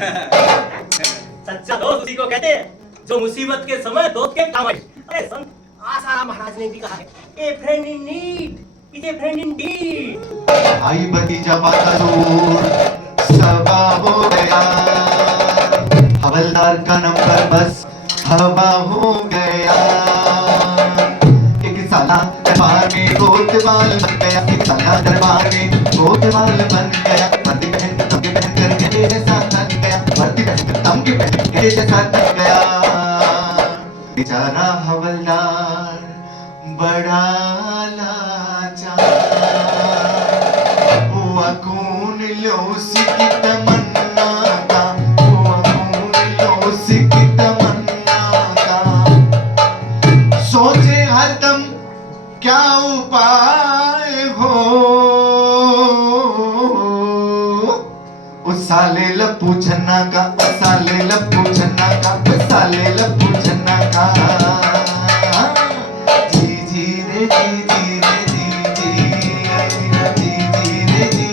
सच्चा दोस्त उसी को कहते हैं जो मुसीबत के समय दोस्त के काम आए। अरे संत आसाराम महाराज ने भी कहा है, a friend in need is a friend in deed. आई भतीजा बाता दूर सबा हो गया, हवलदार का नंबर बस हवा हो गया। एक साला दरबार में कोतवाल बन गया, एक साला दरबार में कोतवाल बन गया। वर्दी पहन तमके पहन कर मेरे साथ बन गया, वर्दी पहन तमके पहन मेरे साथ बन गया। बेचारा हवलदार बड़ा लाचार, हुआ कौन लोस की तमन्ना का, हुआ कौन लोस की तमन्ना का। सोचे हरदम क्या उपाय हो, उस साले लप्पू छन्ना का, उस साले लप्पू छन्ना का, उस साले लप्पू छन्ना का। जी जी रे जी जी रे जी जी, जी जी रे जी जी रे जी,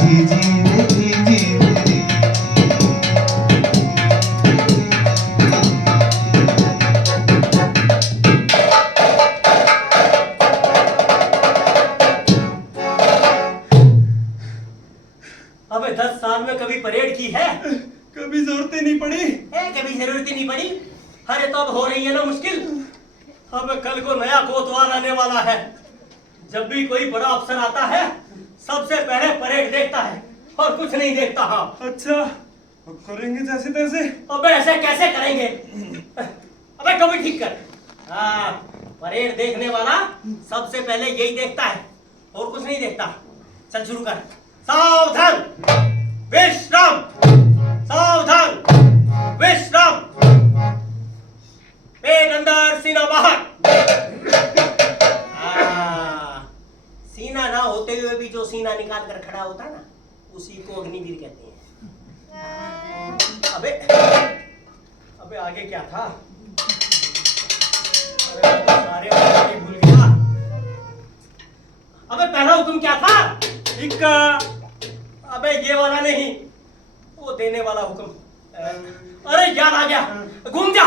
जी जी रे जी जी रे जी। अबे 10 साल में कभी परेड की है? कभी जरूरत ही नहीं पड़ी। कभी जरूरत ही नहीं पड़ी। अरे तो अब हो रही है ना मुश्किल। अब कल को नया कोतवाल आने वाला है। जब भी कोई बड़ा अफसर आता है, सबसे पहले परेड देखता है और कुछ नहीं देखता। हाँ अच्छा, अब करेंगे जैसे तैसे। अबे ऐसे कैसे करेंगे? अबे टोपी ठीक कर। हाँ, परेड देखने वाला सबसे पहले यही देखता है और कुछ नहीं देखता। चल शुरू कर। सावधान, विश्राम, सावधान, विश्राम, पेट अंदर सीना बाहर। सीना ना होते हुए भी जो सीना निकाल कर खड़ा होता है ना, उसी को अग्निवीर कहते हैं। अबे अबे आगे क्या था? अरे मैं तो सारे वाले भूल गया। अबे पहला हुक्म क्या था? इक्का। अबे ये वाला नहीं, वो देने वाला हुक्म। अरे याद आ गया, घूम जा।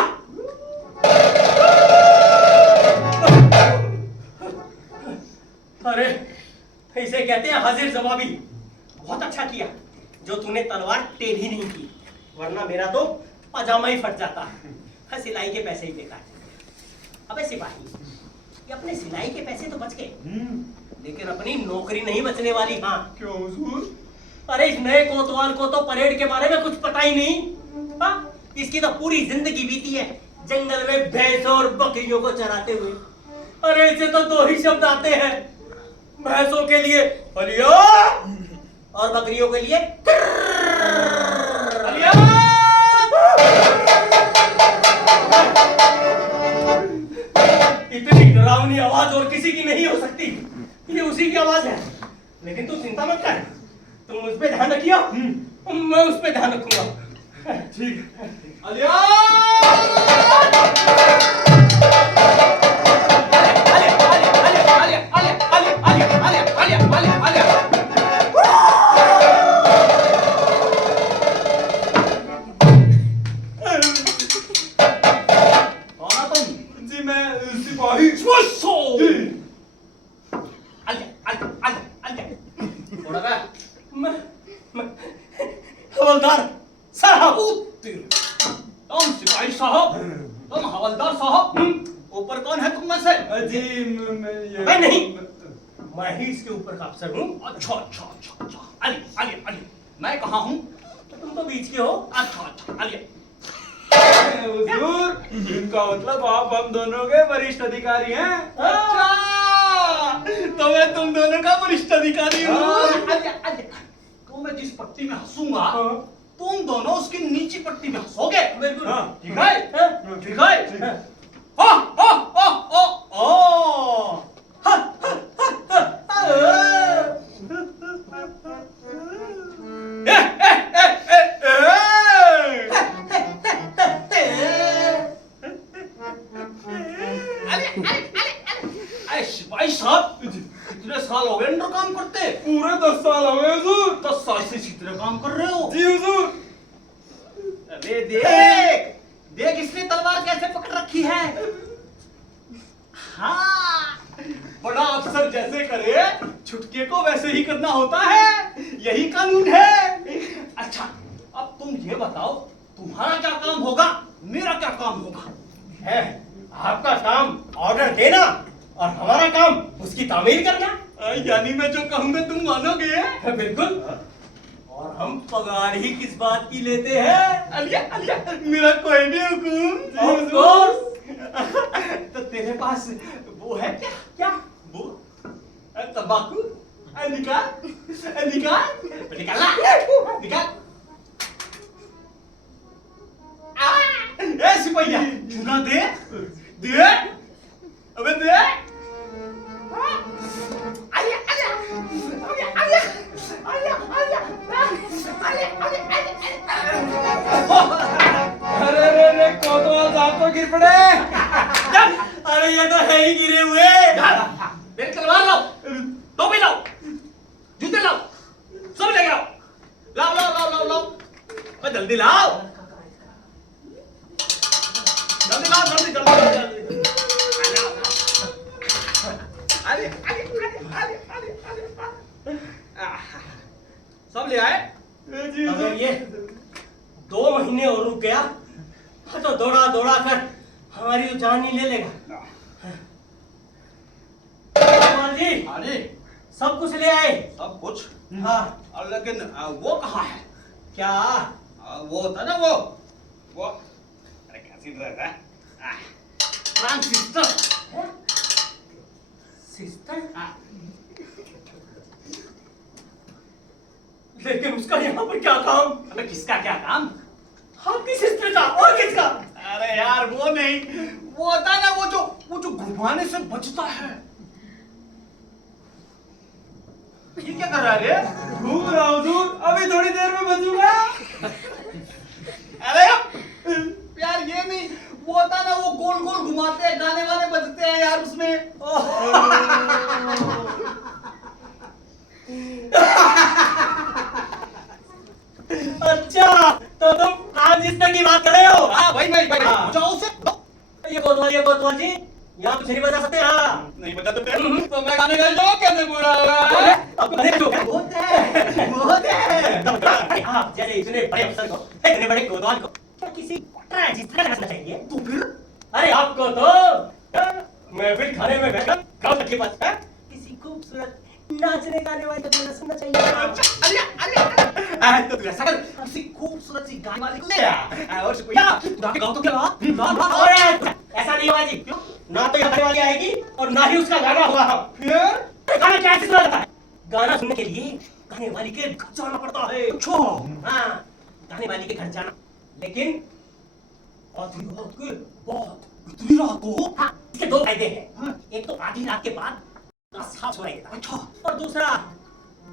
अरे इसे कहते हैं हाजिर जवाबी। बहुत अच्छा किया जो तूने तलवार टेढ़ी नहीं की, वरना मेरा तो पजामा ही फट जाता। सिलाई के पैसे ही बेकार। अबे सिपाही, ये अपने सिलाई के पैसे तो बच गए, लेकिन अपनी नौकरी नहीं बचने वाली। हाँ क्यों हुजूर? अरे इस नए कोतवाल को तो परेड के बारे में कुछ पता ही नहीं। हाँ, इसकी तो पूरी जिंदगी बीती है जंगल में भैंसों और बकरियों को चराते हुए। अरे इसे तो दो ही शब्द आते हैं, भैंसों के लिए हलिया और बकरियों के लिए हलिया। इतनी डरावनी आवाज और किसी की नहीं हो सकती, ये उसी की आवाज है। लेकिन तू चिंता मत कर, तुम मुझ पे ध्यान रखियो, मैं उस पे ध्यान रखूंगा। ठीक है। अलिया! जी मैं सिपाही। हवलदार साहब, तुम सिपाही साहब, तुम हवलदार साहब, ऊपर कौन है तुम में से? जी ये मैं नहीं, मैं ही इसके ऊपर का अफसर हूँ। अच्छा अच्छा अच्छा अच्छा अली अली अली मैं कहाँ हूँ? तुम तो बीच के हो। अच्छा अच्छा अली हुजूर, इनका मतलब आप हम दोनों के वरिष्ठ अधिकारी हैं। अच्छा तो मैं तुम दोनों का वरिष्ठ अधिकारी हूँ। अली अली तो मैं जिस पट्टी में हंसूंगा तुम दोनों उसकी नीची पट्टी में हंसोगे। बिल्कुल। ठीक है ठीक है। हाँ हाँ हाँ हाँ भाई साहब, कितने साल हो गए अंडर काम करते? पूरे 10 साल हो गए हुजूर। 10 साल से इसी तरह काम कर रहे हो? जी हुजूर। अरे देख देख इसने तलवार कैसे पकड़ रखी है। हाँ, बड़ा अफसर जैसे करे छुटके को वैसे ही करना होता है, यही कानून है। अच्छा अब तुम ये बताओ तुम्हारा क्या काम होगा, मेरा क्या काम होगा? है आपका काम ऑर्डर देना और हमारा काम उसकी तामील करना। यानी मैं जो कहूंगा तुम मानोगे? बिल्कुल। और हम पगार ही किस बात की लेते हैं? अलिया अलिया मेरा कोई भी हुक्म। Of course। तो तेरे पास वो है क्या? क्या वो तंबाकू? निकाल निकाल निकालना निकाल। ए सिपहिया चूना दे दे, अबे दे। आलिया आलिया आलिया आलिया आलिया आलिया अरे रे रे कोतवाल साहब तो गिर पड़े। अरे ये तो है ही गिरे हुए। मेरी तलवार लाओ, टोपी लाओ, जूते लाओ, सब ले आओ। लाओ लाओ लाओ लाओ लाओ, जल्दी लाओ, जल्दी लाओ, जल्दी जल्दी जल्दी। अरे अरे अरे अरे अरे सब ले आए? अगर ये 2 महीने और रुक गया तो दौड़ा दौड़ा कर हमारी तो जान ही ले लेगा। जी अरे सब कुछ ले आए। सब कुछ? हाँ। लेकिन वो कहाँ है? क्या? वो होता ना वो अरे कैसी ड्रेस है? ट्रांसिस्टर। सिस्टर? लेकिन उसका यहाँ पर क्या काम? अबे किसका क्या काम? आपकी सिस्टर का और किसका? अरे यार वो नहीं, वो होता है ना वो जो घुमाने से बचता है। ये क्या कर रहा है रे? घूम रहा हूँ दूर, अभी थोड़ी देर में बजूंगा। अरे यार ये नहीं, वो होता है ना वो गोल गोल घुमाते हैं, गाने वाने बजते हैं यार उसमें। अच्छा, तो तुम ट्रांजिस्टर की बात कर रहे हो? हाँ भाई हाँ। जाओ उसे। ये कोतवाल जी, यहाँ कुछ नहीं बता सकते। हाँ नहीं बता तो मैं गाने गा लो, कैसे बुरा होगा? आपको बने जो होते हैं। आप जैसे इतने बड़े अफसर को, इतने बड़े कोतवाल को क्या किसी ट्रांजिस्टर का नाचना चाहिए? तो फिर अरे आपको तो महफिल खाने में बैठकर गाँव तक के पास किसी खूबसूरत नाचने गाने वाले को गाना सुनना चाहिए। तो तू ऐसा कर, किसी खूबसूरत सी गाने वाली को ले आ और उसको गाके गाओ तो क्या? अरे ऐसा नहीं होगा जी, ना तो ये गाने वाली आएगी और ना ही उसका गाना होगा। फिर गाना कैसे सुना जाता है? गाना सुनने के लिए गाने वाली के घर जाना पड़ता है। अच्छा। हाँ, गाने वाली के घर जाना, लेकिन आधी रात के बाद। इतनी रात को? हाँ, इसके दो फायदे हैं। एक तो आधी रात के बाद साफ सुनाई देता है। अच्छा। और दूसरा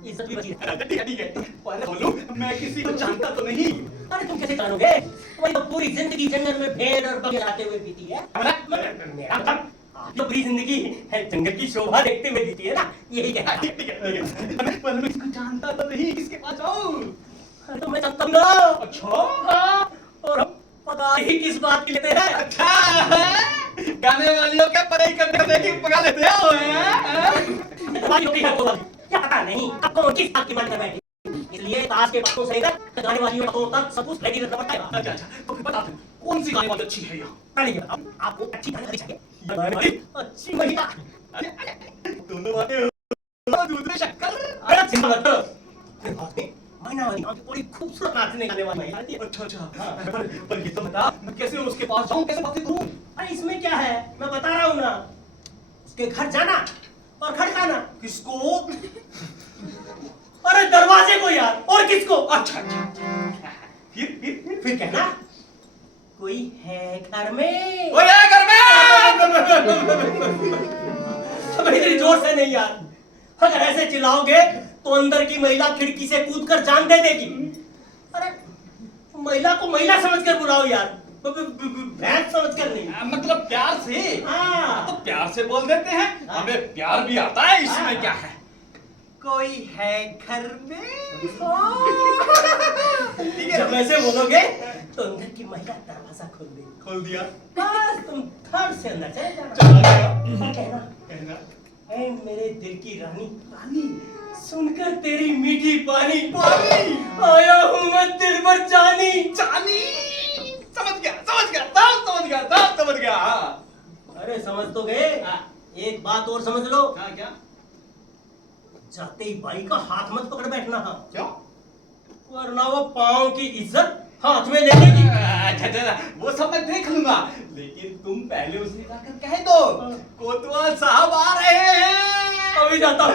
इज्जत भी बची रहती है। ठीक है। पहले बोलो, मैं किसी को जानता तो नहीं। अरे तुम कैसे जानोगे? तुम्हारी तो पूरी जिंदगी जंगल में भेड़ और बकरी चराते हुए बीती है। मेरा मतलब आपकी पूरी जिंदगी जंगल की शोभा देखते हुए बीती है ना, यही कहना। ठीक है। पर मैं किसी को जानता तो नहीं, किसके पास जाऊँ? तो मैं जानता हूँ ना। अच्छा। हाँ, और हम पता ही किस बात के लेते हैं। अच्छा गाने वालियों के पढ़ाई करने देखी पका लेते हो तुम्हारी नौकरी है तो क्या पता नहीं अब कौन किस बात की मन कर बैठी, इसलिए ताश के पत्तों से लेकर गाने वालियों पत्तों तक सब कुछ रेडी रखना पड़ता है। अच्छा तो फिर बता दो कौन सी गाने वाली अच्छी है यहाँ? पहले ये बताओ, आपको अच्छी गाने वाली चाहिए, गाने वाली अच्छी महिला? दोनों बातें हो, दूध में शक्कर। अरे चिंता मत करो, मैना वाली नाम की बड़ी खूबसूरत नाचने गाने वाली महिला थी। अच्छा पर ये तो बता मैं कैसे उसके पास जाऊँ, कैसे बातें करूँ? अरे इसमें क्या है, मैं बता रहा हूँ ना, उसके घर जाना और खड़काना। किसको? अरे दरवाजे को यार, और किसको? अच्छा फिर कहना कोई है घर में। वो है घर में। अब इतनी जोर से नहीं यार, अगर ऐसे चिल्लाओगे तो अंदर की महिला खिड़की से कूदकर जान दे देगी। अरे महिला को महिला समझकर बुलाओ यार, भैंस समझकर नहीं। मतलब प्यार से? हाँ तो प्यार से बोल देते हैं, हमें प्यार भी आता है, इसमें क्या है? कोई है घर में? ठीक है। जब ऐसे बोलोगे तो अंदर की महिला दरवाजा खोल देगी। खोल दिया। बस तुम थर्ड से अंदर चले जाना। चला गया। कहना ऐ मेरे दिल की रानी, रानी सुनकर तेरी मीठी पानी, पानी आया हूँ मैं दिल भर जानी, जानी। समझ गया समझ गया। अरे समझ तो गए, एक बात और समझ लो। क्या? जाते ही बाई का हाथ मत पकड़ बैठना। हाँ क्यों? वरना वो पाँव की इज्जत हाथ में ले लेगी। अच्छा वो सब मैं देख लूंगा, लेकिन तुम पहले उसे जाकर कह दो कोतवाल साहब आ रहे हैं। अभी जाता हूँ।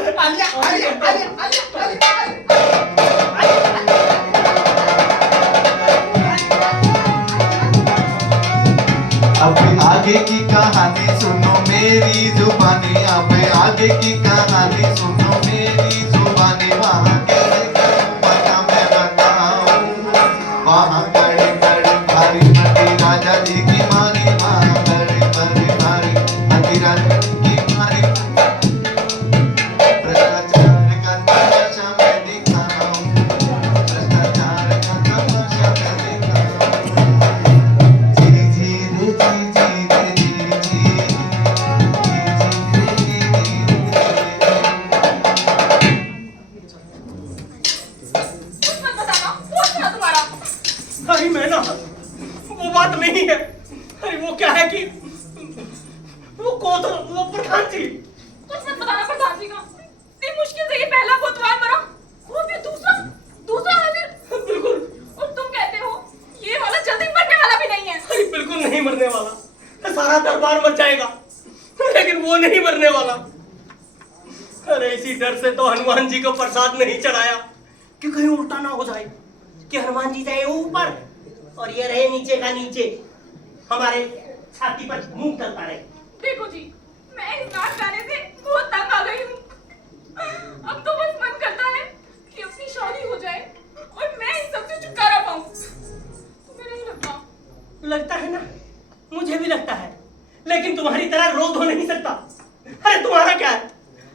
अब आगे की कहानी सुनो मेरी जुबानी, अब आगे की कहानी सुनो मेरी जुबानी। वहाँ कैसे पता मैं बताऊं, वहाँ बड़े बड़े भारी मटी राजा जी की मारी, वहाँ बड़े बड़े भारी मटी राजा जी की मारी। भ्रष्टाचार का तमाशा मैं दिखाऊं, भ्रष्टाचार का तमाशा मैं दिखाऊं। कुछ मत बताना, कुछ ना तुम्हारा। अरे मैं ना, वो बात नहीं है। अरे वो क्या है कि वो प्रधान जी। कुछ मत बताना प्रधान जी का। नहीं, मुश्किल से ये पहला कोतवाल मरा और फिर दूसरा हाजिर। बिल्कुल। और तुम कहते हो ये वाला जल्दी मरने वाला भी नहीं है। अरे बिल्कुल नहीं मरने वाला, सारा दरबार मर जाएगा, लेकिन वो नहीं मरने वाला। अरे इसी डर से तो हनुमान जी को प्रसाद नहीं चढ़ाया कि कहीं उल्टा ना हो जाए, कि हनुमान जी जाए ऊपर और ये रहे नीचे का नीचे, हमारे छाती पर मुंह चलता रहे। देखो जी, मैं इस नाच गाने से बहुत तंग आ गई हूँ। अब तो बस मन करता है कि अपनी शादी हो जाए और मैं इन सबसे छुटकारा पाऊँ। तुम्हें नहीं लगता? लगता है ना, मुझे भी लगता है, लेकिन तुम्हारी तरह रोज हो नहीं सकता। अरे तुम्हारा क्या है,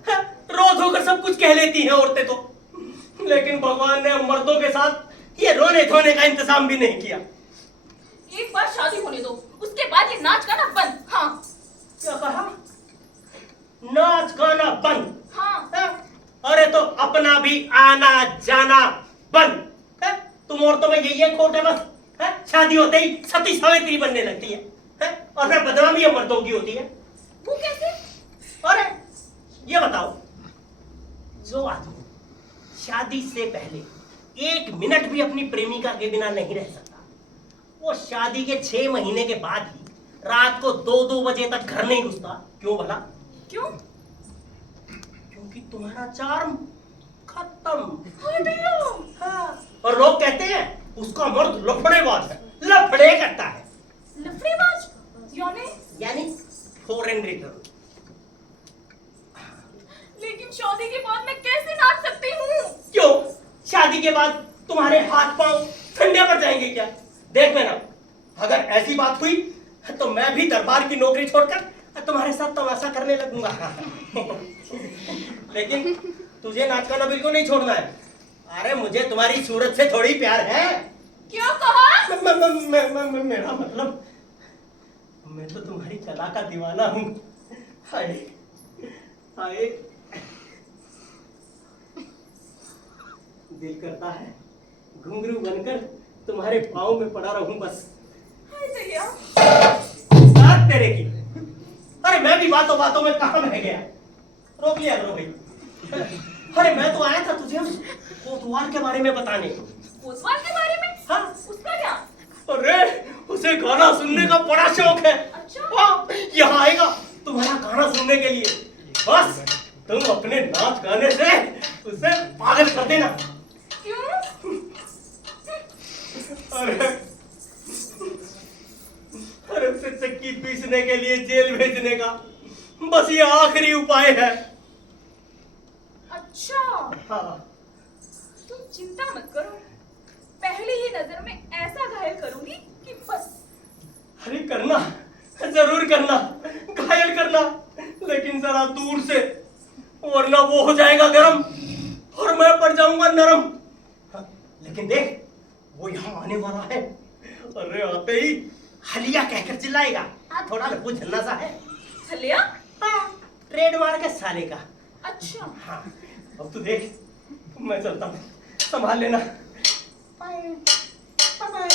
हाँ, रोज होकर सब कुछ कह लेती हैं औरतें तो, लेकिन भगवान ने मर्दों के साथ ये रोने धोने का इंतजाम भी नहीं किया। एक बार शादी होने दो, उसके बाद ये नाच गाना बंद। हाँ। क्या कहा? नाच गाना बंद? हाँ। अरे तो अपना भी आना जाना बंद है? तुम औरतों में यही खोट है बस है? शादी होते ही सती सावित्री बनने लगती है? और फिर बदनामी हम मर्दों की होती है। वो कैसे? अरे ये बताओ, जो आदमी शादी से पहले 1 मिनट भी अपनी प्रेमिका के बिना नहीं रह सकता, वो शादी के 6 महीने के बाद ही रात को 2-2 बजे तक घर नहीं घुसता। क्यों भला? क्यों? क्योंकि तुम्हारा चार्म खत्म। हाँ। और लोग कहते हैं उसका मर्द लफड़ेबाज है, लफड़े करता है। लफड़ेबाज यानी फॉरेन रिटर्न। लेकिन शादी के बाद मैं कैसे नाच सकती हूँ? क्यों? शादी के बाद तुम्हारे हाथ पांव ठंडे पड़ जाएंगे क्या? देख मैना, अगर ऐसी बात हुई तो मैं भी दरबार की नौकरी छोड़कर तुम्हारे साथ तमाशा करने लगूंगा। लेकिन तुझे नाच गाना बिल्कुल नहीं छोड़ना है। अरे मुझे तुम्हारी सूरत से थोड़ी प्यार है। क्या कहा? मेरा मतलब, मैं तो तुम्हारी कला का दीवाना हूँ। हाय हाय, दिल करता है घुंघरू बनकर तुम्हारे पाँव में पड़ा रहूं बस। बात तेरे की। अरे मैं भी बातों बातों में कहाँ बह गया, रोक लिया करो भाई। अरे मैं तो आया था तुझे उस कोतवाल के बारे में बताने। कोतवाल के बारे में? हाँ। उसका क्या? अरे उसे गाना सुनने का बड़ा शौक है। अच्छा। हाँ, यहाँ आएगा तुम्हारा गाना सुनने के लिए। बस तुम अपने नाच गाने से उसे पागल कर देना। क्यों? अरे उसे चक्की पीसने के लिए जेल भेजने का बस ये आखिरी उपाय है। अच्छा। हाँ। तुम चिंता मत करो, पहली ही नजर में ऐसा घायल करूंगी कि बस। अरे करना, जरूर करना, घायल करना, लेकिन जरा दूर से, वरना वो हो जाएगा गरम और मैं पड़ जाऊंगा नरम। हाँ, लेकिन देख वो यहाँ आने वाला है। अरे आते ही हलिया कहकर चिल्लाएगा। थोड़ा लघु झन्ना सा है। हलिया? हाँ, ट्रेडमार्क है साले का। अच्छा। हाँ, अब तू देख, मैं चलता हूँ, संभाल लेना। Bye bye.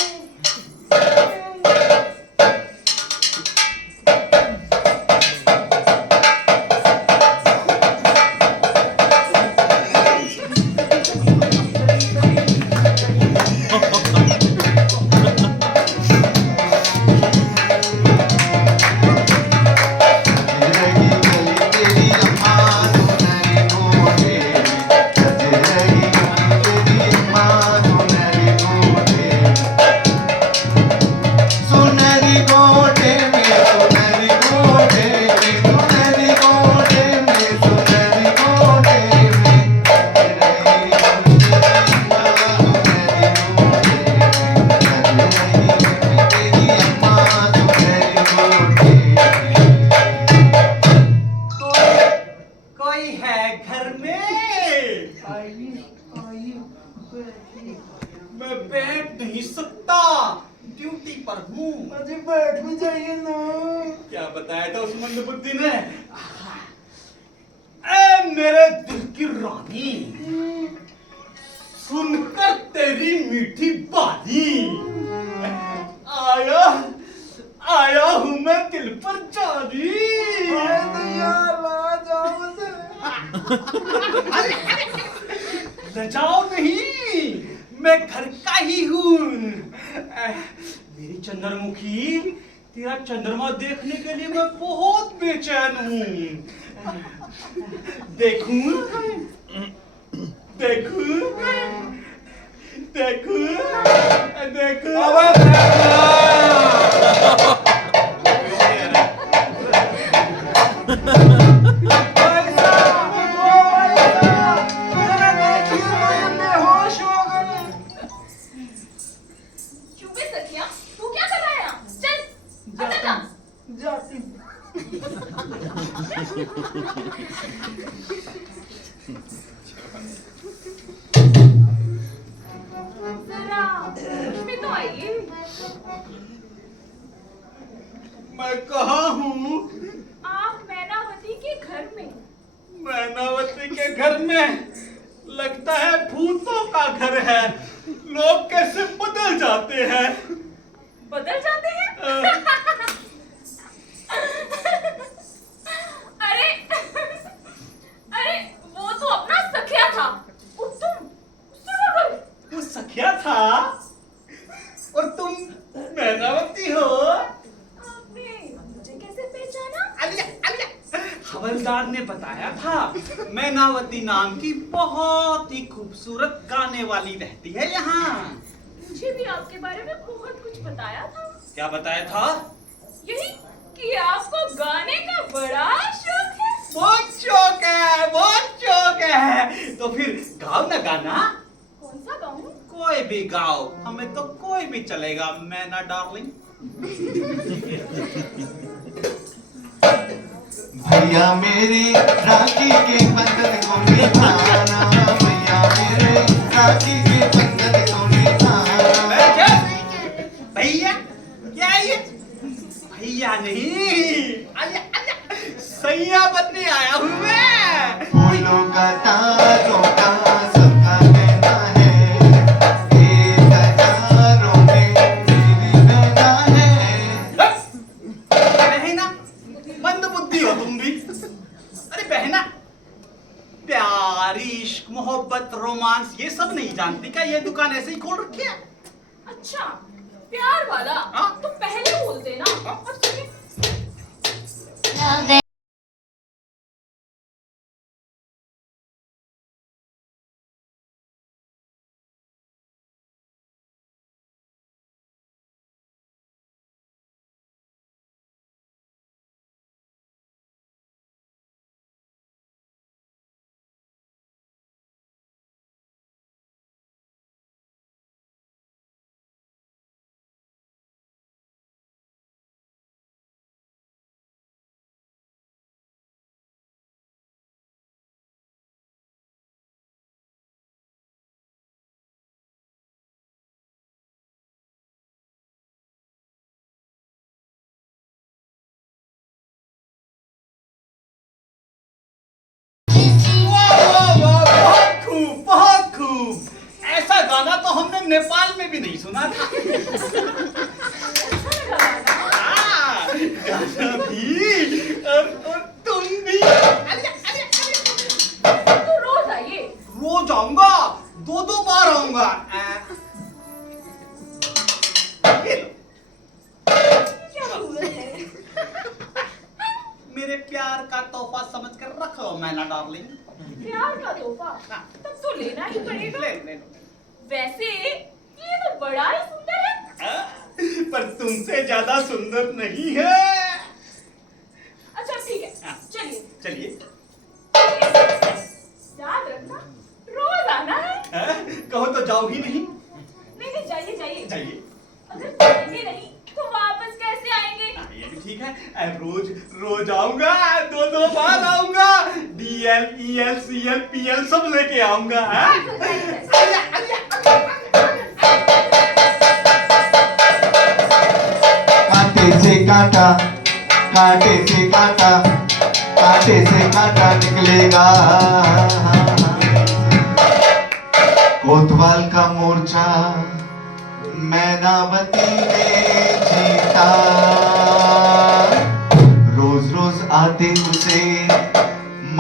मैं बैठ नहीं सकता, ड्यूटी पर हूँ। मुझे बैठ भी जाइए ना। क्या बताया था उस मंदबुद्धि ने? ए मेरे दिल की रानी, सुनकर तेरी मीठी बानी, आया आया हूँ मैं दिल पर जानी। यार ला जाओ मुझे। लजाओ नहीं, मैं घर का ही हूँ। मेरी चंद्रमुखी, तेरा चंद्रमा देखने के लिए मैं बहुत बेचैन हूँ। देखूं, देखूं, देखूं, देखूं। क्यों बे सखिया, तू क्या कर रहा है यहाँ? चल अंदर जा। जरा इसमें तो आइए। मैं कहाँ हूँ? आप मैनावती के घर में। मैनावती के घर में? लगता है भूतों का घर है। लोग कैसे बदल जाते हैं। बदल जाते हैं? अरे अरे वो तो अपना सखिया था। और तुम उससे लड़ गए। वो सखिया था और तुम मैनावती हो। आपने मुझे कैसे पहचाना? अलिया, अलिया। हवलदार ने बताया था मैनावती नाम की बहुत ही खूबसूरत गाने वाली रहती है यहाँ। मुझे भी आपके बारे में बहुत कुछ बताया था। क्या बताया था? यही कि आपको गाने का बड़ा शौक है। बहुत शौक है, बहुत शौक है। तो फिर गाओ ना गाना। कौन सा गाऊं? कोई भी गाओ, हमें तो कोई भी चलेगा मैना डार्लिंग। भैया मेरे राखी के बंधन को निभाना, भैया मेरे राखी के बंधन को निभाना। भैया क्या ये? भैया नहीं, आया, आया। सैया बनने आया हूँ मैं। फूलों का तारों का सबका कहना है, एक हजारों में मेरी बहना है। बहना, मंद बुद्धि हो तुम भी। अरे बहना, प्यार, इश्क, मोहब्बत, रोमांस ये सब नहीं जानती क्या? ये दुकान ऐसे ही खोल रखी है। अच्छा, प्यार वाला। हाँ? तुम पहले बोलते ना। और सुनिए, बहुत खूब, बहुत खूब। ऐसा गाना तो हमने नेपाल में भी नहीं सुना था। हाँ, गाना भी और तुम भी। अरे, अरे, अरे। तो रोज आइए। रोज आऊंगा, दो बार आऊंगा। ये लो। क्या जरूरत है? मेरे प्यार का तोहफा समझ कर रख लो मैना डार्लिंग। प्यार का तोहफा? तब तो लेना ही पड़ेगा। ले लो। वैसे ये तो बड़ा ही सुंदर है। पर तुमसे ज्यादा सुंदर नहीं है। अच्छा ठीक है, चलिए चलिए। याद रखना, रोज आना है। कहो तो जाओ ही नहीं। नहीं नहीं, जाइए जाइए। जाइए। अगर जाएंगे नहीं तो वापस कैसे आएंगे? ये भी ठीक है। रोज रोज आऊंगा, दो बार आऊंगा। DL, EL, CL, PL सब लेके आऊंगा। कांटे से कांटा, कांटे से कांटा, कांटे से कांटा निकलेगा। कोतवाल का मोर्चा मैनावती ने जीता। रोज रोज आते उसे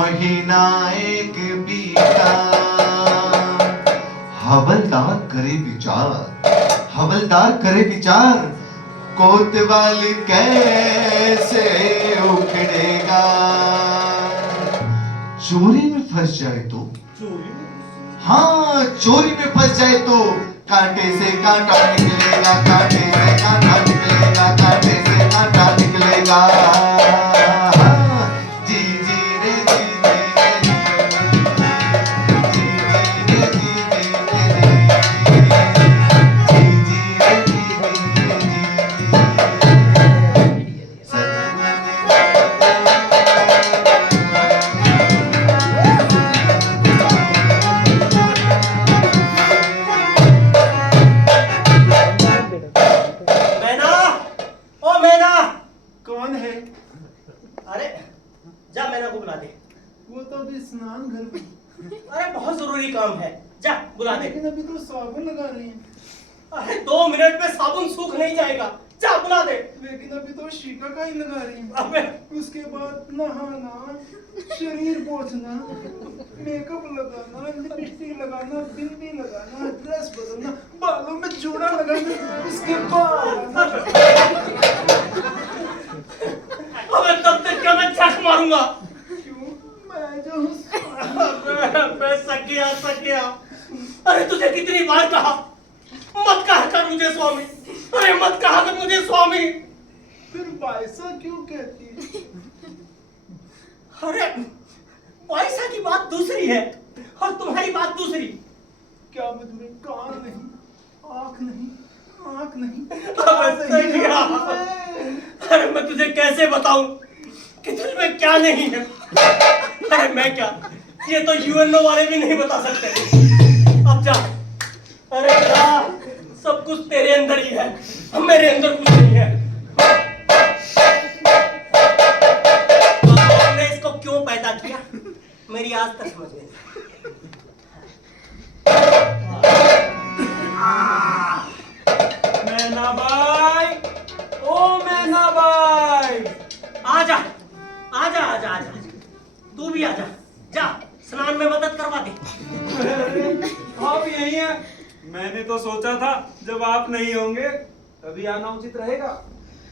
महीना एक बीता। हवलदार करे विचार, कोतवाल कैसे उखड़ेगा। चोरी में फंस जाए तो, हाँ चोरी में फंस जाए तो कांटे से कांटा निकलेगा, कांटे से कांटा निकलेगा, कांटे से कांटा निकलेगा। जी जी रे जी जी रे जी जी रे जी जी रे जी जी रे जी जी मैना, ओ मैना, कौन है? अरे जा मैना को बुला दे। वो तो अभी स्नान घर में। अरे बहुत जरूरी काम है, जा बुला दे। लेकिन अभी तो साबुन लगा रही है। अरे 2 मिनट में साबुन सूख नहीं जाएगा, जा बुला दे। लेकिन अभी तो शीका का ही लगा रही है। अबे उसके बाद नहाना, शरीर पोंछना, मेकअप लगाना, लिपस्टिक लगाना, बिंदी लगाना, ड्रेस बदलना, बालों में जूड़ा लगाना, उसके बाद अबे तब तक क्या मैं झक मारूंगा। क्यों? मैं जो हूँ अबे सकिया। अरे तुझे कितनी बार कहा मत कहा कर मुझे स्वामी, अरे मत कहा कर मुझे स्वामी। फिर वायसा क्यों कहती है? अरे पैसा की बात दूसरी है और तुम्हारी बात दूसरी। क्या मैं तुम्हें कान नहीं, आँख नहीं, अबे सकिया। अरे मैं तुझे कैसे बताऊं कि तुझ में क्या नहीं है। अरे मैं क्या, ये तो यूएनओ वाले भी नहीं बता सकते। अब जा, अरे जा, सब कुछ तेरे अंदर ही है, मेरे अंदर कुछ नहीं है। भगवान ने इसको क्यों पैदा किया मेरी आज तक समझ नहीं। मैना भाई, ओ मैना भाई, आजा आजा आजा आजा, तू भी आजा, जा स्नान में मदद करवा दे। आप यही हैं। मैंने तो सोचा था जब आप नहीं होंगे तभी आना उचित रहेगा।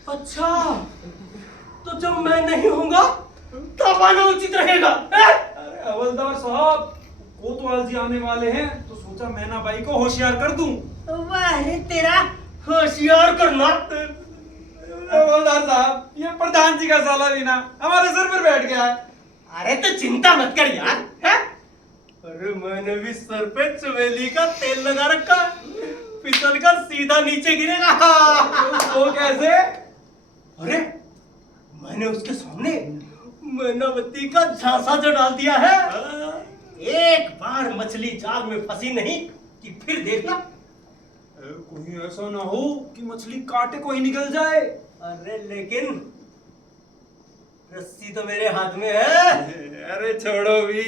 अच्छा, तो जब मैं नहीं होऊंगा तब आना उचित रहेगा। अरे हवलदार साहब, कोतवाल जी आने वाले हैं तो सोचा मैना बाई को होशियार कर दूं। वाह रे तेरा होशियार करना। हवलदार साहब, ये प्रधान जी का साला भी ना हमारे सर पर बैठ गया है। अरे तो चिंता मत कर यार, है? अरे मैंने भी सर पे चमेली का तेल लगा रखा, फिसल कर सीधा नीचे गिरेगा। वो कैसे? अरे मैंने उसके सामने मैनावती का झांसा जो डाल दिया है। एक बार मछली जाल में फंसी नहीं कि फिर देखना। कहीं ऐसा ना हो कि मछली कांटे को ही निकल जाए। अरे लेकिन रस्सी तो मेरे हाथ में है। अरे छोड़ो भी,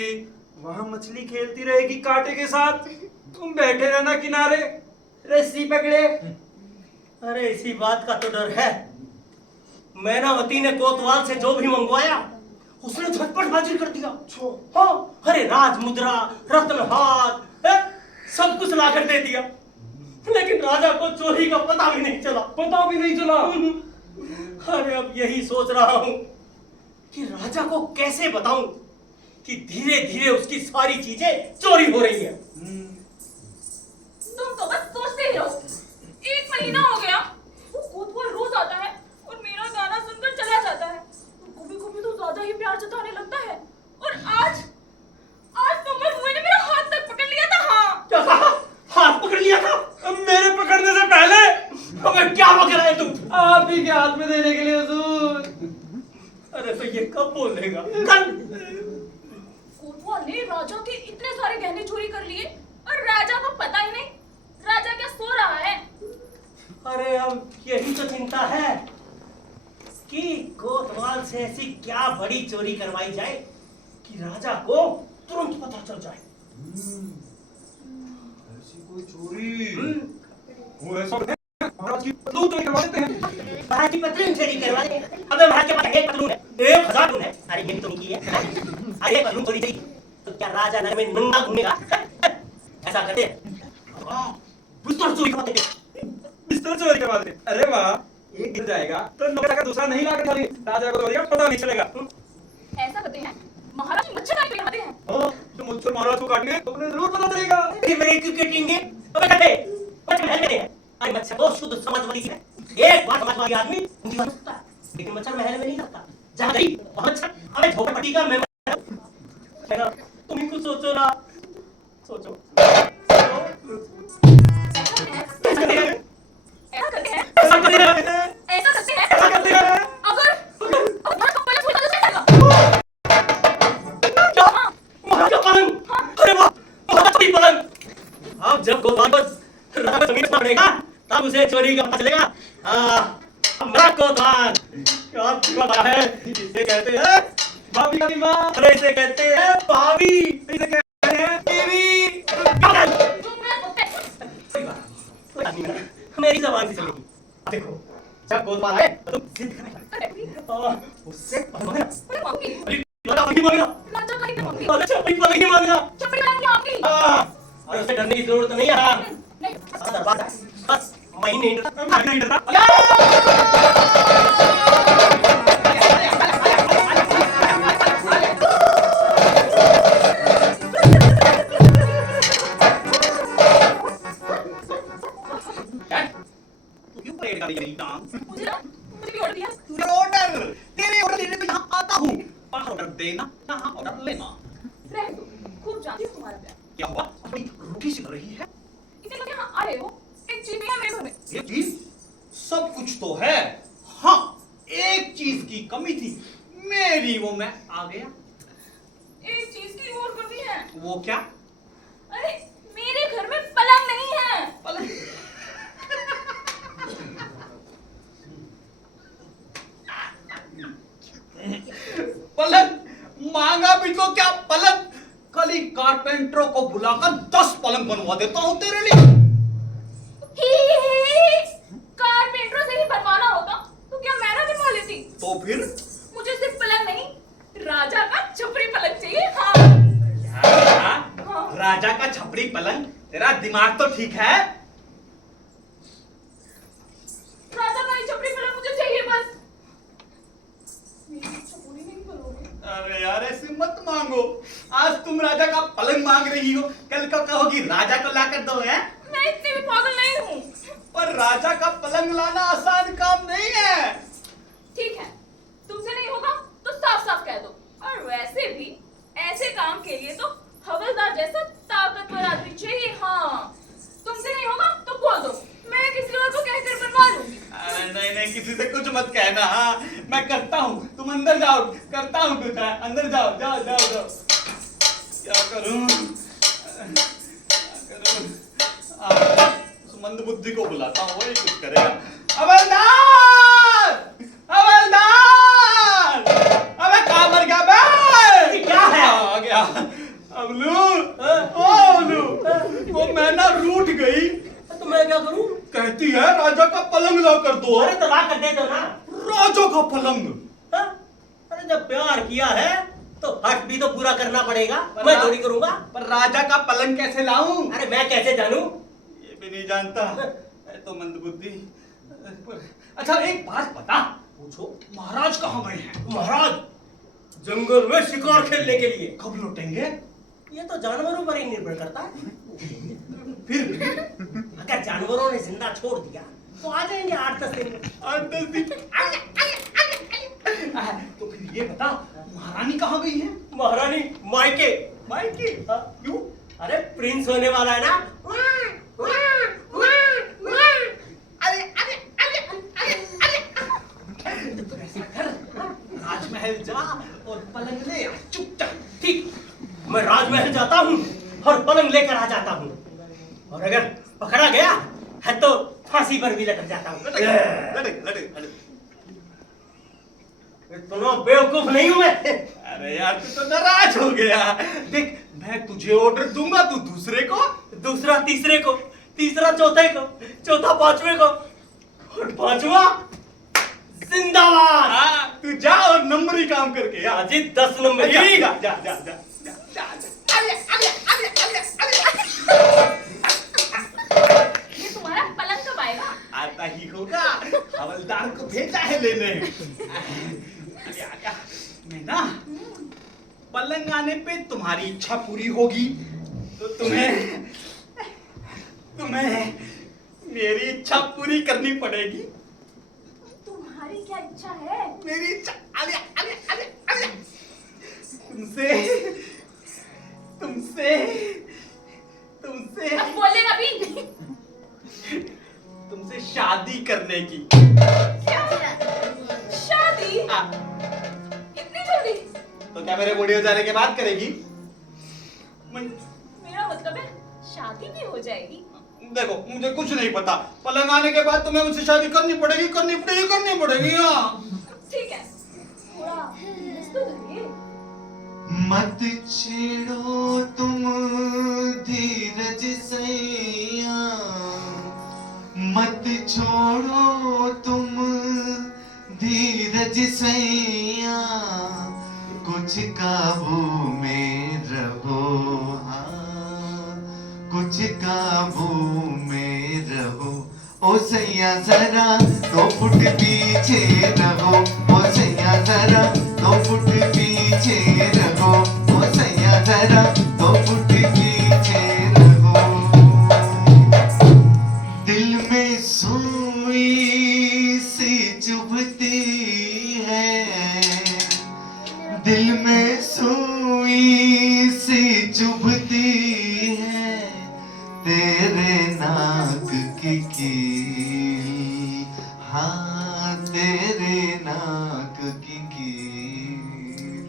वहां मछली खेलती रहेगी कांटे के साथ, तुम बैठे रहना किनारे रस्सी पकड़े। अरे इसी बात का तो डर है। मैनावती ने कोतवाल से जो भी मंगवाया उसने झटपट हाजिर कर दिया। हाँ, अरे राज मुद्रा, रत्नहार, सब कुछ ला कर दे दिया। लेकिन राजा को चोरी का पता भी नहीं चला। अरे अब यही सोच रहा हूँ कि राजा को कैसे बताऊं कि धीरे धीरे उसकी सारी चीजें चोरी हो रही है। तुम तो बस सोचते ही रहो। 1 महीना हो गया, वो कोतवाल रोज आता है और मेरा गाना सुनकर चला जाता है। कभी-कभी तो ज्यादा ही प्यार जताने लगता है। और आज तो महुए ने मेरा हाथ तक पकड़ लिया था। हाँ, क्या कहा? हाथ पकड़ लिया था? मेरे पकड़ने से पहले अबे क्या पकड़ा है तुम? आप ही के हाथ में देने के लिए हुजूर। अरे तो ये कब बोलेगा? कोतवाल ने राजा के इतने सारे गहने चोरी कर लिए और राजा को पता ही नहीं। राजा क्या सो रहा है? अरे अब यही तो चिंता है कि कोतवाल से ऐसी क्या बड़ी चोरी करवाई जाए कि राजा को तुरंत पता चल जाए। ऐसी कोई चोरी वो ऐसा है, महाराज की पतलून चोरी करवा देते हैं। महाराज की पतलून चोरी करवा दे। अबे महाराज के पास एक पतलून है, 1000 है। अरे तैयारी मेरी तो नहीं की है। अरे मालूम थोड़ी थी तो क्या राजा नगर में नंगा घूमेगा? ऐसा करते हैं बिस्तर चोरी करवा देते। बिस्तर चोरी करवा दे। अरे वाह, एक गिर जाएगा तो नौकर का दूसरा नहीं लाकर खाली राजा को चोरी का पता नहीं चलेगा। ऐसा करते हैं महाराज जी मच्छर काट के खाते हैं। तो मुझसे महाराज को काटने तो उन्हें जरूर पता चलेगा। मेरे क्यों काटेंगे? अबे कटे मच्छर महल में है। अरे मच्छर तो शुद्ध समाजवादी है। एक बार समाजवादी आदमी उनकी बात सुनता है, लेकिन मच्छर महल में नहीं रहता। जहाँ गई वहाँ मच्छर। अबे झोपड़पट्टी का मैं है ना, तुम ही कुछ सोचो ना, सोचो। ऐसा करते हैं ऐसा करते हैं ऐसा करते हैं। ऐसा करते हैं ऐसा करते हैं। अगर महाराज को पलंग छूटा तो क्या करेगा? क्या? महाराज का पलंग? अरे वाह, महाराज का पलंग। अब जब गोपाल को राजा को जमीन पर पड़ेगा तब उसे चोरी का पता चलेगा। महाराज कोतवाल क्या बात है? इसे कहते हैं भाभी का विवाह। अरे इसे कहते हैं भाभी, इसे कहते हैं बीवी। कोई आदमी ना मेरी जबान से चलेगी। देखो जब गोपाल आए तो तुम जिद करना उससे मांगना। मांगूंगी राजा भाई पे मांगूंगी छपड़ी पलंग की मांगूंगी। और उसे डरने की जरूरत नहीं है। नहीं बस मैं नहीं डरता। मुझे भी ऑर्डर दिया। ऑर्डर तेरे ऑर्डर लेने में यहाँ आता हूँ। ऑर्डर देना, यहाँ ऑर्डर लेना। रहने दो, खूब जानती हूँ तुम्हारा प्यार। क्या हुआ? अपनी रोटी सिक रही है? इतने लोग यहाँ आ रहे हो, एक चीज नहीं है मेरे घर में। ये चीज सब कुछ तो है। हाँ, एक चीज की कमी थी मेरी, वो मैं आ गया। एक चीज की और कमी है। वो क्या? अरे मेरे घर में पलंग नहीं है। पलंग? पलंग मांगा भी तो क्या पलंग? कल ही कारपेंटरों को बुलाकर 10 पलंग बनवा देता हूँ तेरे लिए। कारपेंटरों से ही बनवाना होता तो क्या मैं ना बनवा लेती? तो फिर मुझे सिर्फ पलंग नहीं, राजा का छपरी पलंग चाहिए। हाँ हाँ, राजा का छपरी पलंग? तेरा दिमाग तो ठीक है। राजा का ही छपरी पलंग मुझे चाहिए बस। मेरी इच्छा पूरी नहीं करोगे? अरे यार ऐसे मत मांगो। आज तुम राजा का पलंग मांग रही हो, कल को कहोगी राजा को लाकर दो। है मैं इतनी भी पागल नहीं हूँ। पर राजा का पलंग लाना आसान काम नहीं है। ठीक है, तुमसे नहीं होगा तो साफ साफ कह दो। और वैसे भी ऐसे काम के लिए तो हवलदार जैसा ताकतवर आदमी चाहिए। हाँ, तुमसे नहीं होगा तो बोल दो, मैं किसी और को कहकर बनवा लूंगी। नहीं नहीं, किसी से कुछ मत कहना। हाँ, मैं करता हूँ, तुम अंदर जाओ। करता हूँ कुछ। अंदर जाओ जाओ जाओ जाओ। क्या करूँ उस मंद बुद्धि को बुलाता हूँ, वही कुछ करेगा। हवलदार, हवलदार, अबे कहाँ मर गया बे? क्या है? आ गया। अबलू, ओ अबलू, वो मैं ना रूठ गई। तो मैं क्या करूं? कहती है राजा का पलंग ला कर दो। अरे तो ला कर दे दो ना। राजा का पलंग? हाँ? अरे जब प्यार किया है तो हक भी तो पूरा करना पड़ेगा। मैं थोड़ी करूंगा। पर राजा का पलंग कैसे लाऊं? अरे मैं कैसे जानूं? ये भी नहीं जानता है तो मंदबुद्धि। अच्छा एक बात बता, पूछो। महाराज कहाँ गए हैं? महाराज जंगल में शिकार खेलने के लिए। कब लौटेंगे? ये तो जानवरों पर ही निर्भर करता है। फिर अगर जानवरों ने जिंदा छोड़ दिया तो आ जाएंगे 8-10 दिन में। 8-10 दिन। तो फिर ये बता, महारानी कहाँ गई है? महारानी मायके। मायके? क्यों? अरे प्रिंस होने वाला है ना। तो ऐसा कर, राजमहल जा और पलंग ले आ चुपचाप। ठीक, मैं राजमहल जाता हूँ और पलंग लेकर आ जाता हूँ। और अगर पकड़ा गया है तो फांसी पर भी लटक जाता हूँ। इतना बेवकूफ नहीं हूँ मैं। अरे यार तू तो नाराज हो गया। देख मैं तुझे ऑर्डर दूंगा, तू दूसरे को, दूसरा तीसरे को, तीसरा चौथे को, चौथा पांचवे को और पांचवा जिंदाबाद। तू जा और नंबर नंबरी काम करके हाँ। अजी 10 नंबर जा ही। जा जा जा जा जा, जा, जा। ये तुम्हारा पलंग कब आएगा? आता ही होगा, हवलदार को भेजा है लेने। अरे आजा, मैं ना पलंग आने पे तुम्हारी इच्छा पूरी होगी तो तुम्हें मेरी इच्छा पूरी करनी पड़ेगी। तुम्हारी क्या इच्छा है? मेरी इच्छा अरे अरे अरे अरे तुमसे तुमसे तुमसे अब बोलेगा भी? तुमसे शादी करने की। क्या? शादी? हाँ, इतनी जल्दी? तो क्या मेरे बूढ़े हो जाने के बाद करेगी? मेरा मतलब है शादी भी हो जाएगी। देखो मुझे कुछ नहीं पता, पलंग आने के बाद तुम्हें मुझसे शादी करनी पड़ेगी हाँ। ठीक है, थोड़ा रस तो धरिए। मत छेड़ो तुम धीरज सैया, मत छोड़ो तुम धीरज सैया, कुछ काबू में रहो हाँ, कुछ काबू में रहो। ओ सैया जरा 2 फुट पीछे रहो, ओ सैया जरा 2 फुट पीछे रहो, ओ सैया जरा 2 फुट पीछे रहो। दिल में सुई सी चुभती है, दिल में सुई सी चुभती है, तेरे नाक की कील हाँ, तेरे नाक की कील।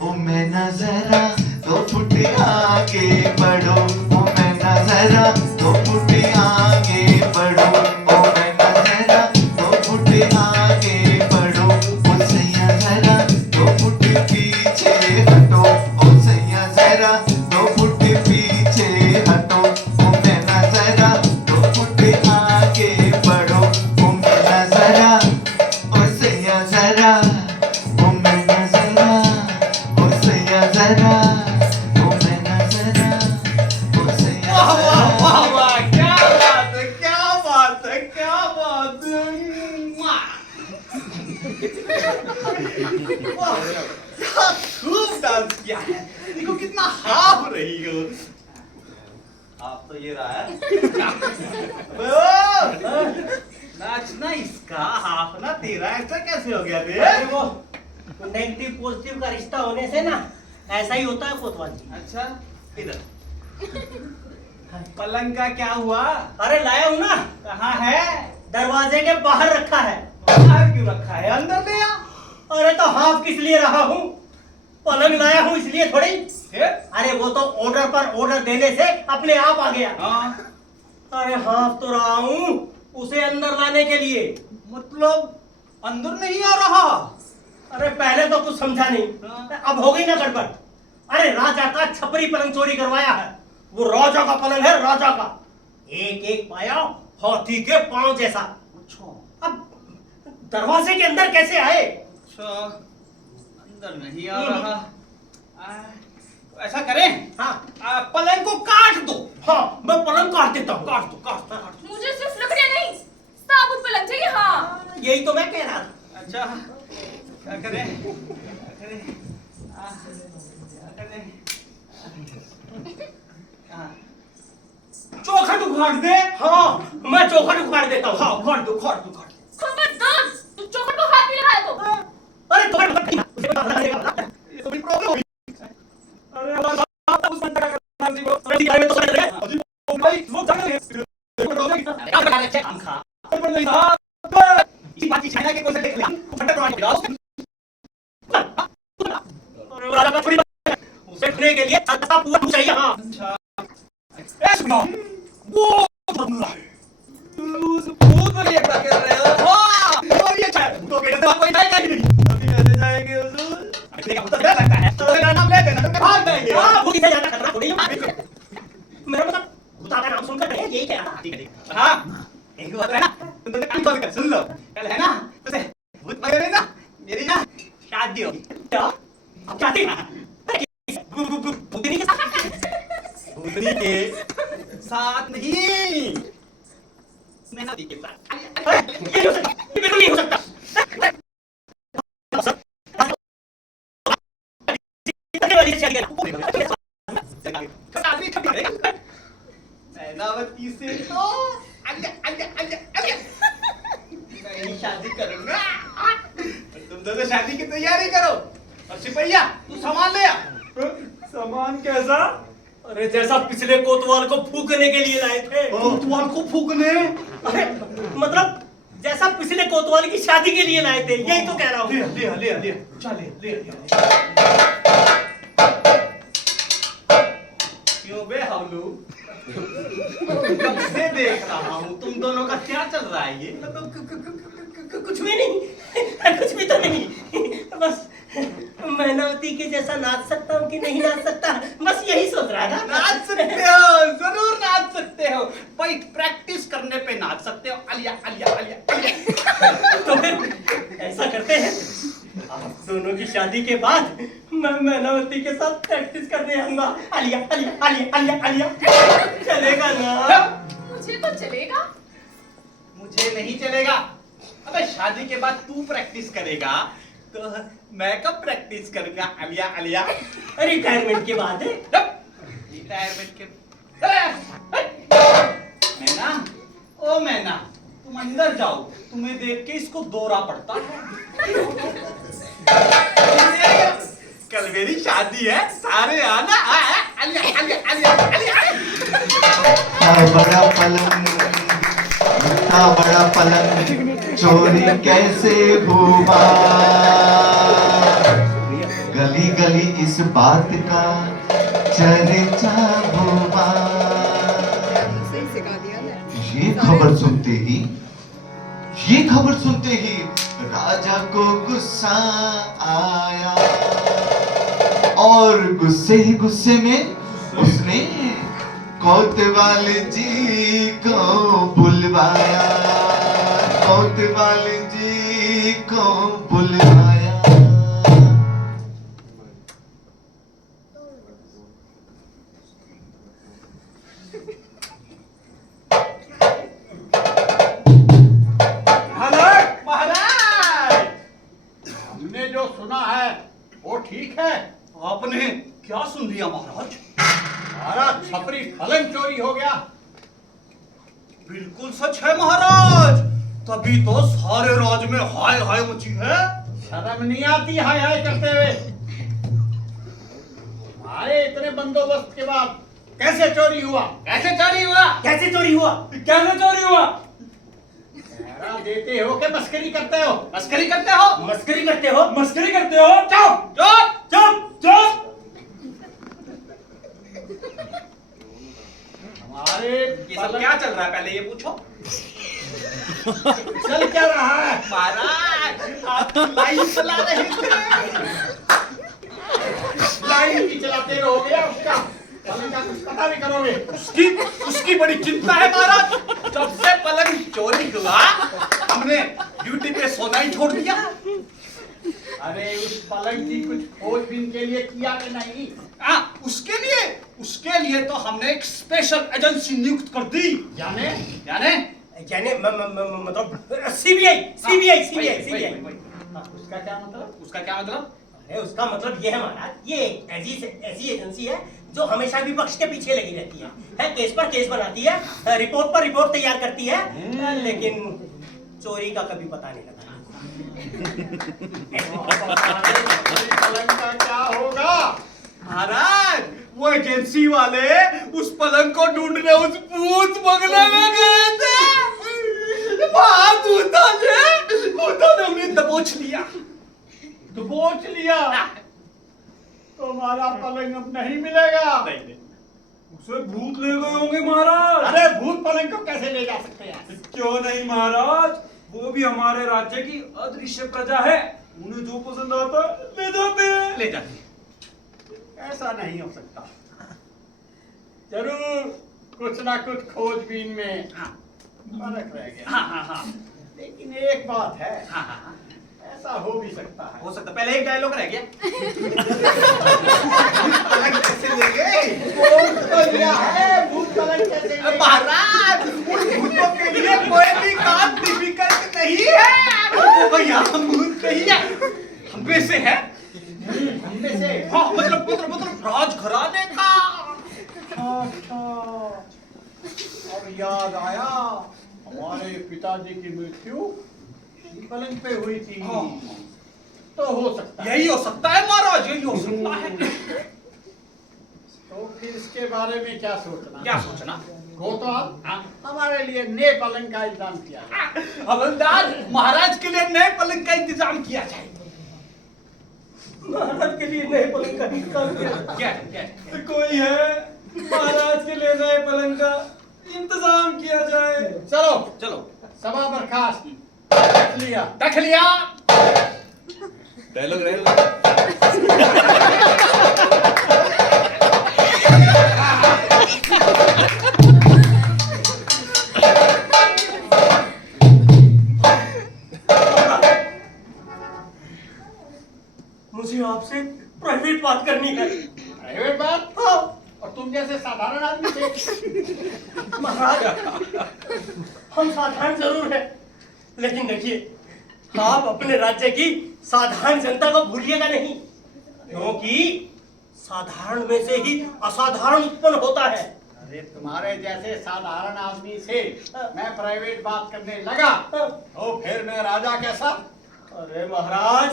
ओ मैं ना जरा 2 फुट आगे बढ़ो, ओ मैं ना जरा 2 फुट आगे बढ़ो, ओ मैं ना जरा 2 फुट आगे बढ़ो, ओ सैया जरा 2 फुट पीछे हटो, ओ सैया जरा 2 फुट पीछे हटो, ओ मैं ना जरा 2 फुट आगे बढ़ो, ओ मैं ना जरा, ओ सैया जरा, ओ मैं ना जरा, ओ सैया जरा, ओ मैं ना जरा, ओ सैया वाह वाह जरा। वाह वाह, क्या बात है क्या बात है क्या बात है। वाह, क्या खूब डांस किया है, देखो कितना हाफ रही हो। आप तो ये रहा है नाचना इसका हाफ ना तेरा, ऐसा कैसे हो गया अरे रे? वो नेगेटिव पॉजिटिव का रिश्ता होने से ना ऐसा ही होता है कोतवाल जी। अच्छा इधर पलंग का क्या हुआ? अरे लाया हूँ ना, कहाँ है? दरवाजे के बाहर रखा है। बाहर क्यों रखा है, अंदर ले आ। अरे तो हाफ किस लिए रहा हूँ, पलंग लाया हूँ इसलिए थोड़ी। फिर? अरे वो तो ऑर्डर पर ऑर्डर देने से अपने आप आ गया। हाँ, अरे हाफ तो रहा हूँ उसे अंदर लाने के लिए। मतलब अंदर नहीं आ रहा? अरे पहले तो कुछ समझा नहीं, अब हो गई ना गड़बड़। अरे राजा का छपरी पलंग चोरी करवाया है, वो राजा का पलंग है, राजा का। एक एक पाया हाथी के पांव जैसा। अच्छा अब दरवाजे के अंदर कैसे आए? अच्छा, अंदर नहीं आ रहा। तो ऐसा करें, हाँ पलंग को काट दो। हाँ, मैं पलंग काट देता हूँ। काट दो काट दो काट मुझे सिर्फ लकड़ियां नहीं, साबुत पलंग चाहिए। हाँ, यही तो मैं कह रहा था। दो। अच्छा क्या करें क्या करें क्या करें? चौखट उखाड़ दे। हाँ, मैं चौखट उखाड़ देता हूँ। हाँ उखाड़ दो उखाड़ दो उखाड़ दो। खबरदार, तू चौखट को हाथ भी लगाया तो। अरे चौखट ये तो बड़ी प्रॉब्लम हुई। अरे अल्लाह उस बंदा का नाम जी वो भाई वो जाने हम खा पर नहीं था इसी बात की चाइना के कोई से देख लिया फटा टमाटर डालो उसे रखने के लिए अच्छा पूरा चाहिए। हाँ अच्छा ए सुनो वो बंदा है उस भूत वाली एक बात कर रहे हो। वाह और ये चाय तो कहते तो कोई जाएगा ही नहीं, अभी कैसे जाएंगे उस देखा तो डर लगता है तो मेरा नाम ले देना तो भाग जाएंगे। हाँ, वो किसे जाना खतरा थोड़ी है। मेरा मतलब भूता का नाम सुनकर नहीं यही कह रहा था। ठीक है हाँ एक बात है ना तुम तो काम कर सुन लो कल है ना तुझे भूत मारे ना मेरी ना शादी होगी क्या? शादी भूतनी के साथ? भूतनी के साथ नहीं, मेहनती के साथ। ये नहीं हो सकता, ये बिल्कुल नहीं हो सकता। मैनावती से तो मैं ही शादी करूंगा। तुम दोनों शादी की तैयारी करो। और सिपहिया तू सामान ले आ। सामान कैसा? अरे जैसा पिछले कोतवाल को फूकने के लिए लाए थे। कोतवाल को फूकने? अरे मतलब जैसा पिछले कोतवाल की शादी के लिए लाए थे, यही तो कह रहा हूँ। ले चल ले। क्यों बे हावलू? कब से देख रहा हूँ तुम दोनों का क्या चल रहा है ये? कुछ भी नहीं, कुछ भी तो नहीं, बस मैनावती के जैसा नाच सकता हूँ कि नहीं नाच सकता, बस यही सोच रहा था। नाच सकते हो, जरूर नाच सकते हो। भाई प्रैक्टिस करने पे नाच सकते हो। अलिया अलिया अलिया अलिया। तो फिर ऐसा करते हैं, आप दोनों की शादी के बाद मैं मैनावती के साथ प्रैक्टिस करने आऊंगा। अलिया अलिया अलिया अलिया अलिया। चलेगा ना? मुझे तो चलेगा। मुझे नहीं चलेगा। अबे शादी के बाद तू प्रैक्टिस करेगा तो मैं कब प्रैक्टिस करूंगा? अलिया अलिया। रिटायरमेंट के बाद है। रिटायरमेंट के मैना, ओ मैना, तुम अंदर जाओ, तुम्हें देख के इसको दौरा पड़ता है। कल मेरी शादी है, सारे आना। अलिया अलिया अलिया अलिया। बड़ा पलंग, इतना बड़ा पलंग चोरी कैसे हुआ? गली गली इस बात का चर्चा हुआ। ये खबर सुनते ही राजा को गुस्सा आया और गुस्से में उसने कोतवाल जी को बुलवाया। कोतवाल जी को बुलवाया। महाराज, हमने जो सुना है वो ठीक है? आपने क्या सुन लिया महाराज? हमारा छपरी पलंग चोरी हो गया। बिल्कुल सच है महाराज, तभी तो सारे राज में हाय हाय मची है। शर्म नहीं आती हाय हाय करते हुए? हमारे इतने बंदोबस्त के बाद कैसे चोरी हुआ? कैसे चोरी हुआ? कैसे चोरी हुआ? कैसे चोरी हुआ? पहरा देते हो कि मस्करी करते हो? मस्करी करते हो? मस्करी करते हो? मस्करी करते हो? चुप चुप चुप चुप। हमारे ये सब क्या चल रहा है पहले ये पूछो। चल क्या रहा है? महाराज आप लाइन चला रहे थे। लाइन भी चलाते रहोगे उसका? पलंग का कुछ पता नहीं करोगे? उसकी बड़ी चिंता है महाराज। जब से पलंग चोरी हुआ हमने ड्यूटी पे सोना ही छोड़ दिया। अरे उस पलंग की कुछ खोजबीन के लिए किया कि नहीं? उसके लिए तो हमने एक स्पेशल एजेंसी नियुक्त कर दी। जाने मतलब सीबीआई। उसका क्या मतलब? अरे उसका मतलब ये है महाराज, ये ऐसी एजेंसी है जो हमेशा विपक्ष के पीछे लगी रहती है, केस पर केस बनाती है, रिपोर्ट पर रिपोर्ट तैयार करती है, लेकिन चोरी का कभी पता नहीं लगा। पलंग का क्या होगा? महाराज वो एजेंसी वाले उस पलंग को ढूंढने उस भूत बंगले में गए थे। वहां भूतों ने उन्हें दबोच लिया। तो हमारा पलंग अब नहीं मिलेगा। उसे भूत ले गए होंगे महाराज। अरे भूत पलंग को कैसे ले जा सकते हैं? क्यों नहीं महाराज, वो भी हमारे राज्य की अदृश्य प्रजा है, उन्हें जो पसंद आता है ले जाते हैं। ऐसा नहीं हो सकता। जरूर कुछ ना कुछ खोजबीन में फर्क रह गया। हाँ। लेकिन एक बात है, ऐसा हो भी सकता है। हो सकता, पहले एक डायलॉग रह गया। पलंग कैसे ले गए? भूत पलंग कैसे ले गए? महाराज, भूतों के लिए कोई भी काम डिफिकल्ट नहीं है। भैया हम भूत नहीं है, हम में से है। हम में से? हाँ, मतलब राजघराने का। अच्छा, और याद आया, हमारे पिताजी की मृत्यु पलंग पे हुई थी। तो हो सकता है, यही हो सकता है महाराज, यही हो सकता है। तो फिर इसके बारे में क्या सोचना? क्या सोचना? कोतवाल, हमारे लिए नए पलंग का इंतजाम किया जाए। हवलदार, महाराज के लिए नए पलंग का इंतजाम किया जाए। महाराज के लिए नए पलंग का इंतजाम किया। तो कोई है महाराज के लिए नए पलंग का इंतजाम किया जाए। चलो सभा बर्खास्त। रख लिया। डायलॉग रहे। मुझे आपसे प्राइवेट बात करनी है। प्राइवेट बात? हाँ। और तुम जैसे साधारण आदमी थे। महाराज, हम साधारण जरूर है, लेकिन देखिए आप अपने राज्य की साधारण जनता को भूलिएगा नहीं, क्योंकि साधारण में से ही असाधारण उत्पन्न होता है। अरे तुम्हारे जैसे साधारण आदमी से मैं प्राइवेट बात करने लगा तो फिर मैं राजा कैसा? अरे महाराज,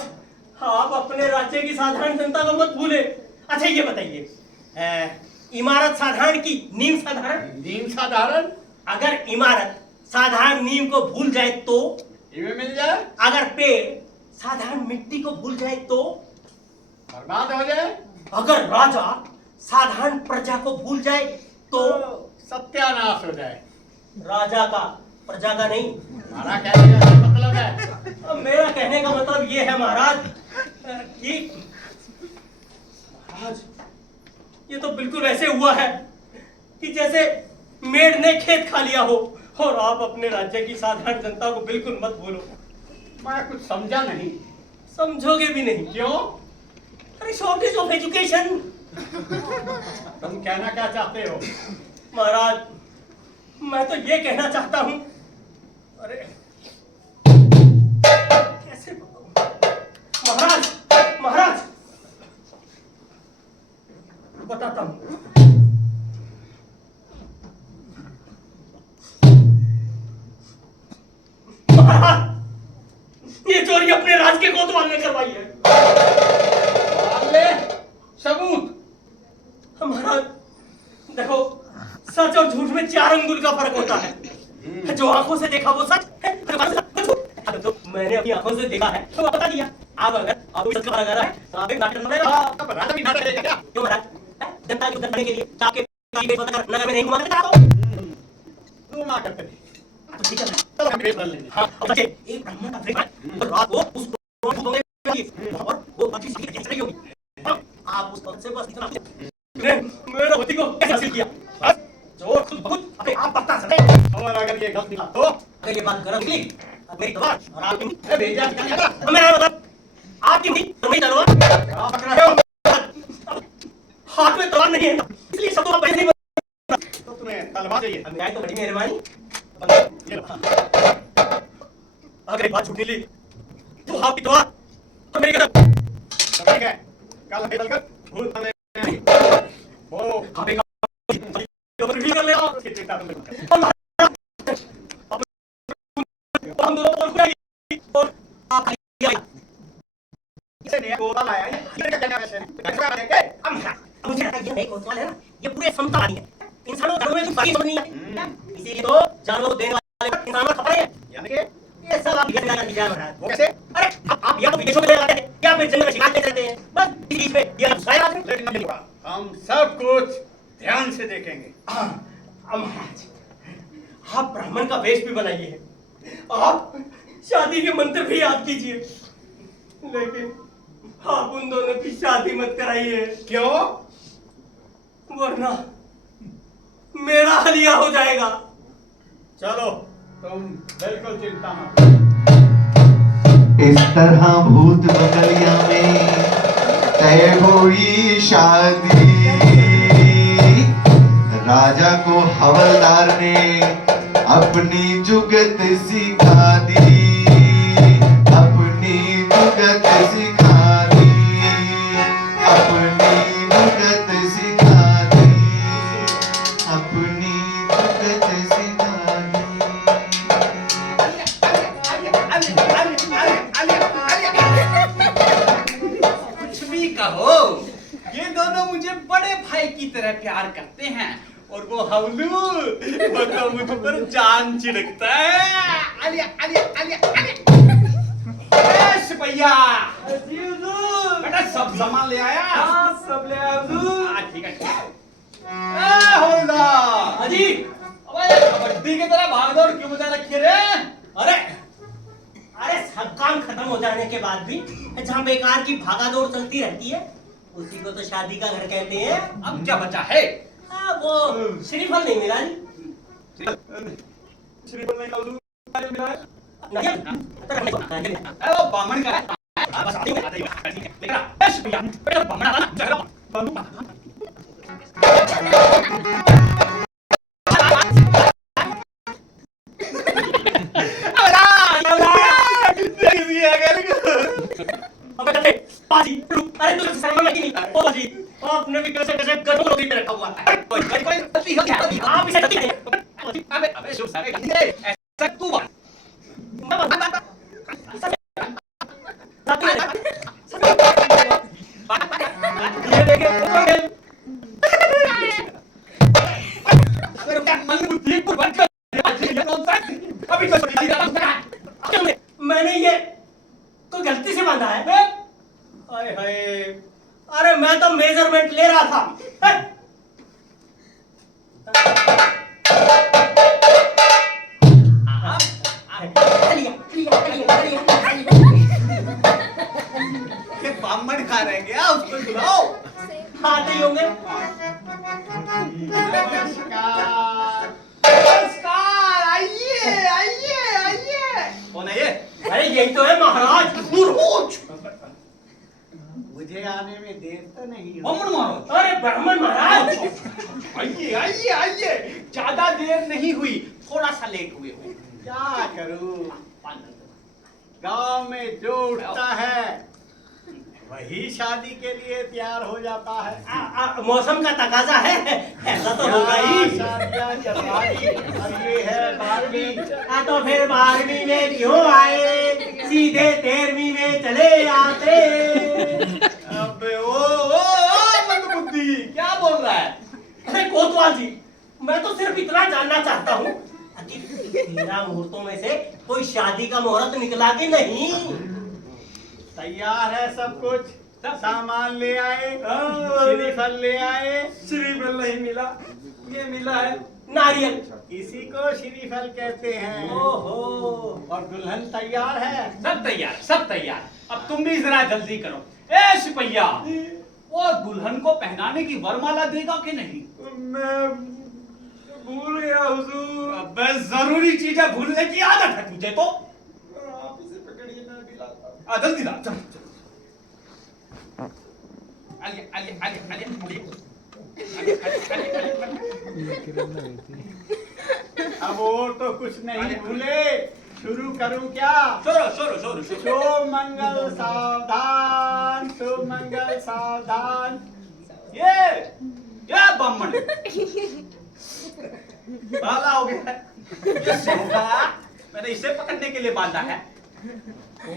आप अपने राज्य की साधारण जनता को मत भूले। अच्छा ये बताइए, इमारत साधारण की नींव साधारण? नींव साधारण? अगर इमारत साधारण नींव को भूल जाए तो? इवे मिल जाए। अगर पेड़ साधारण मिट्टी को भूल जाए तो? बर्बाद हो जाए। अगर राजा साधारण प्रजा को भूल जाए तो? सत्यानाश हो जाए। राजा का प्रजा का नहीं। हमारा कहने का मतलब है? अब मेरा कहने का मतलब ये है महाराज कि महाराज, ये तो बिल्कुल ऐसे हुआ है कि जैसे मेढ़ ने खेत खा लिया हो, और आप अपने राज्य की साधारण जनता को बिल्कुल मत भूलो। मैं कुछ समझा नहीं। समझोगे भी नहीं। क्यों? अरे शॉर्टेज ऑफ एजुकेशन। तुम कहना क्या चाहते हो? महाराज, मैं तो ये कहना चाहता हूं, अरे कैसे बताऊं? महाराज बताता हूं। ये चोरी अपने राज के कोतवाल ने करवाई है। सबूत? महाराज देखो, सच और झूठ में 4 अंगुल का फर्क होता है। जो आंखों से देखा वो सच है, तो मैंने अपनी आंखों से देखा है तो बता दिया। आप अगर आप सच का पता कर रहा है तो आप एक नाटक बनेगा। राजा भी नाटक करेगा क्या? क्यों महाराज? जनता की उद्धरण करने के लिए आपके नगर में नहीं घुमा करता हो? घुमा करते नहीं। तो ठीक है, चलो हम पेपर लेंगे। हाँ, अब देखिए, एक ब्राह्मण का ब्रेक है, और रात को उस और वो बाकी चीजें कैसे रही होगी। आप उस पद से बस इतना मेरा पति को कैसे हासिल किया? जो खुद बहुत अपने आप पता चले। और अगर ये गलत निकला तो? अगर ये बात गलत निकली, मेरी तलवार और आपकी भेजा क्या? मेरा मतलब आपकी नहीं, मेरी तलवार। आप पकड़ रहे हो? हाथ में तलवार नहीं है, इसलिए सब तो पहले नहीं। तो तुम्हें तलवार चाहिए? हमें आई तो बड़ी मेहरबानी। अगर ये बात झूठी ली तो आपकी तलवार और मेरी कदम। ठीक है, कल निकल कर भूल बने वो आप एक रिवील कर लेना। उसकी चिंता तुम मत करो। हम दोनों को खुलेगी और आप इसे नहीं कोतवाल आया है, ये क्या कहना है वैसे? मुझे लगता है ये नहीं कोतवाल है ना, ये पूरे समतावादी है। इंसानों को में बाकी समझ नहीं है, इसीलिए तो जानवरों को देने वाले पर इंसानों को खपड़े हैं। यानी कि ये सब आप विदेश जाकर किया है। वो कैसे? अरे आप या तो विदेशों में ले जाते हैं या फिर जंगल में शिकार करते रहते हैं, बस बीच में ये सारे बात है। लेकिन नहीं होगा, हम सब कुछ ध्यान से देखेंगे। महाराज, आप ब्राह्मण का वेश भी बनाइए, आप शादी के मंत्र भी याद कीजिए, लेकिन आप उन दोनों की शादी मत कराइए। क्यों? वरना मेरा हलिया हो जाएगा। चलो, तुम बिल्कुल चिंता मत करो। इस तरह भूत बंगलिया में तय हुई शादी। राजा को हवलदार ने अपनी जुगत सिखा दी, अपनी जुगत सिखा दी, अपनी जुगत सिखा दी, अपनी जुगत सिखा दी। कुछ भी कहो, ये दोनों मुझे बड़े भाई की तरह प्यार करते हैं और वो हवलू वो तो मुझ पर जान छिड़कता है। आलिया आलिया आलिया आलिया। सिपैया बेटा सब सामान ले आया? हाँ सब ले आया हुजूर। हाँ ठीक है ठीक है। हवलदार हाजी, अबे कबड्डी की तरह भागदौड़ क्यों बजा रखी है रे? अरे अरे सब काम खत्म हो जाने के बाद भी जहाँ बेकार की भागा दौड़ चलती रहती है उसी को तो शादी का घर कहते हैं। अब क्या बचा है? वो श्रीफल नहीं मिला जी। श्रीफल नहीं हुजूर मिला है। नहीं, वो बामण का है। बस आते ही आते ही ठीक है। लेकिन बस भैया बेटा बामण आना जगह आपने भी कैसे कैसे गठों में रखा हुआ है। कोई गलती हो गया। आप इसे गलती नहीं। अबे अबे शुभ सारे ऐसा तू बात ये देखे मन बुद्धि को बंद कर। ये कौन सा अभी तो मैंने ये कोई गलती से बांधा है। हाय हाय, अरे मैं तो मेजरमेंट ले रहा था। ये बामण खा रह गया, उसको बुलाओ। आते ही होंगे। नमस्कार, आइए आइए आइए। कौन है ये? अरे यही तो है महाराज मुरहूज। मुझे आने में देर तो नहीं बामण मारो। अरे ब्राह्मण महाराज। आइए आइए आइए, ज्यादा देर नहीं हुई, थोड़ा सा लेट हुए हो। क्या करूं, गांव में जो उठता है वही शादी के लिए तैयार हो जाता है। मौसम का तकाजा है, ऐसा तो होगा ही। शादियां करवाई, अब ये है 12वीं। तो फिर 12वीं में क्यों आए, सीधे 13वीं में चले आते। अबे ओ मंदबुद्धि, क्या बोल रहा है? अरे कोतवाल जी, मैं तो सिर्फ इतना जानना चाहता हूँ कि 13 मुहूर्तों में से कोई शादी का मुहूर्त निकला कि नहीं। तैयार है सब कुछ, सामान ले आए, श्रीफल ले आए। श्रीफल नहीं मिला, ये मिला है नारियल। इसी को श्रीफल कहते हैं। ओहो, और दुल्हन तैयार है? सब तैयार सब तैयार। अब तुम भी जरा जल्दी करो। ए सिपैया, वो दुल्हन को पहनाने की वरमाला देगा कि नहीं? मैं भूल गया हुजूर। अबे जरूरी चीजें भूलने की आदत है तुझे तो। आप इसे पकड़िए, मैं दिलाता हूं। जल्दी ला, चल आलिए आलिए आलिए आलिए अब और तो कुछ नहीं भूले, शुरू करूं क्या? शुरू शुभ मंगल सावधान, शुभ मंगल सावधान। ये बामण बाला हो गया है। ये सोगा, मैंने इसे पकड़ने के लिए बांधा है।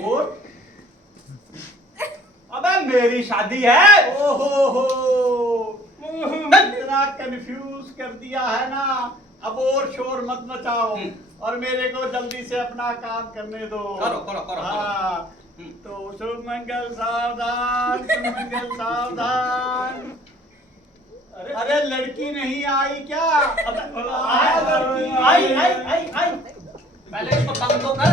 और अबे मेरी शादी है। ओहो हो, इतना कंफ्यूज कर दिया है ना। अब और शोर मत मचाओ और मेरे को जल्दी से अपना काम करने दो। करो। हाँ, तो शुभ मंगल सावधान, शुभ मंगल सावधान। अरे लड़की नहीं आई क्या? आया लड़की। आई। पहले इसको काम तो कर।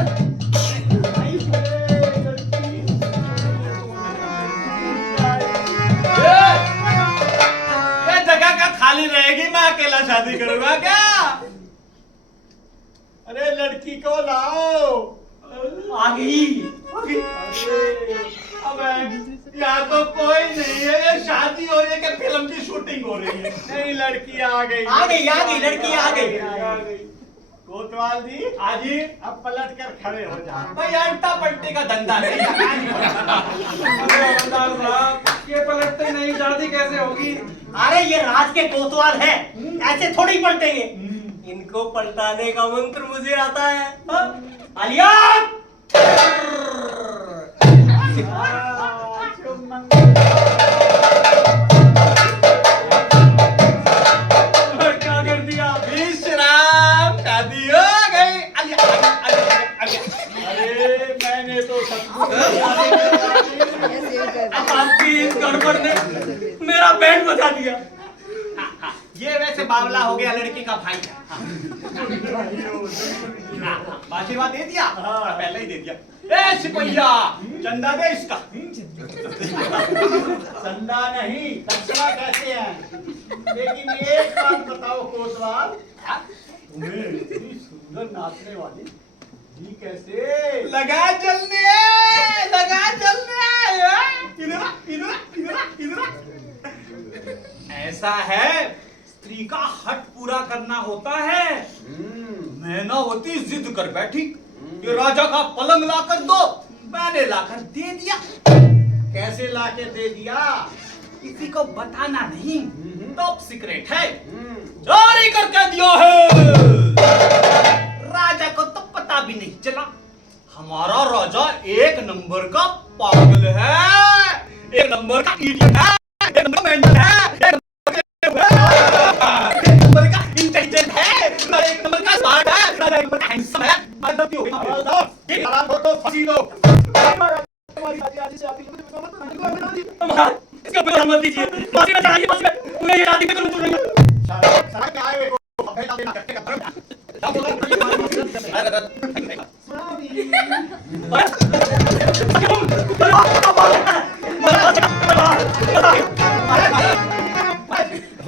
ये जगह का खाली रहेगी, मैं अकेला शादी करूंगा क्या? अरे लड़की को लाओ। आ गई। अब यहाँ तो कोई नहीं है, ये शादी हो रही है कि फिल्म की शूटिंग हो रही है? नहीं, लड़की आ गई। लड़की आ गई। कोतवाल जी, आजी अब पलट कर खड़े हो जाओ। भाई अल्टा पलटे का धंधा नहीं हवलदार साहब, ये पलटते नहीं, शादी कैसे होगी? अरे ये राज के कोतवाल है, ऐसे थोड़ी पलटेंगे। इनको पलटाने का मंत्र मुझे आता है। आलिया क्या कर दिया? विश्राम शादी हो गई। अरे मैंने तो सब कुछ अब आपकी इस गड़बड़ ने मेरा बैंड बजा दिया। ये वैसे बावला हो गया, लड़की का भाई। आशीर्वाद दे दिया? पहले ही दे दिया। ए सिपहिया, चंदा दे इसका। चंदा नहीं, दक्षिणा कहते हैं। लेकिन एक बात बताओ कोतवाल, तुम्हें इतनी सुंदर नाचने वाली जी कैसे? लगा चलने, लगा चलने। इधर ऐसा है, स्त्री का हट पूरा करना होता है। मैना होती जिद कर बैठी कि राजा का पलंग लाकर दो, मैंने लाकर दे दिया। कैसे लाके दे दिया? किसी को बताना नहीं, टॉप सीक्रेट है, जारी करके दिया है। राजा को तो पता भी नहीं चला। हमारा राजा एक नंबर का पागल है, एक नंबर का इडियट है, एक नंबर का मेंटल है, एक नंबर का इंटेलिजेंट है, एक नंबर का स्मार्ट है, एक नंबर का हैंडसम है। आराम को तो फांसी दो। इसका कोई मत दीजिए, फांसी में चढ़ाइए, फांसी में। मैं ये शादी में करूं तो नहीं। सड़क पे आए को अभेदा देना करते का धर्म।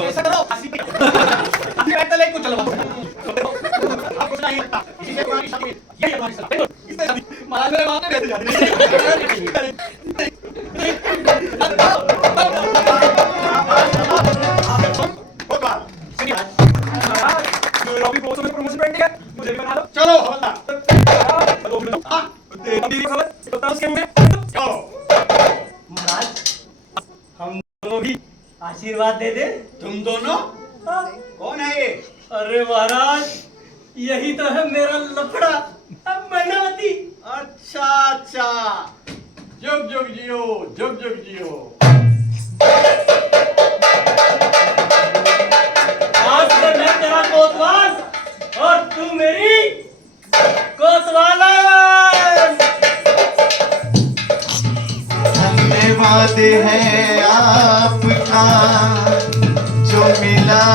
ऐसा करो, फांसी पे तो ले कुछ चलो। अब कुछ नहीं लगता, इसी से तुम्हारी शादी, ये हमारी शादी। इससे शादी, महाराज मेरे बाप ने भेज दिया। चलो हवलदार, महाराज, हम दोनों भी आशीर्वाद दे दे। तुम दोनों कौन है ये? अरे महाराज, यही तो है मेरा लफड़ा, अब मैनावती। अच्छा अच्छा, जुग जुग जियो, जुग जुग जियो। आज से मैं तेरा कोतवाल और तू मेरी कोतवालन। धन्यवाद है आपका जो मिला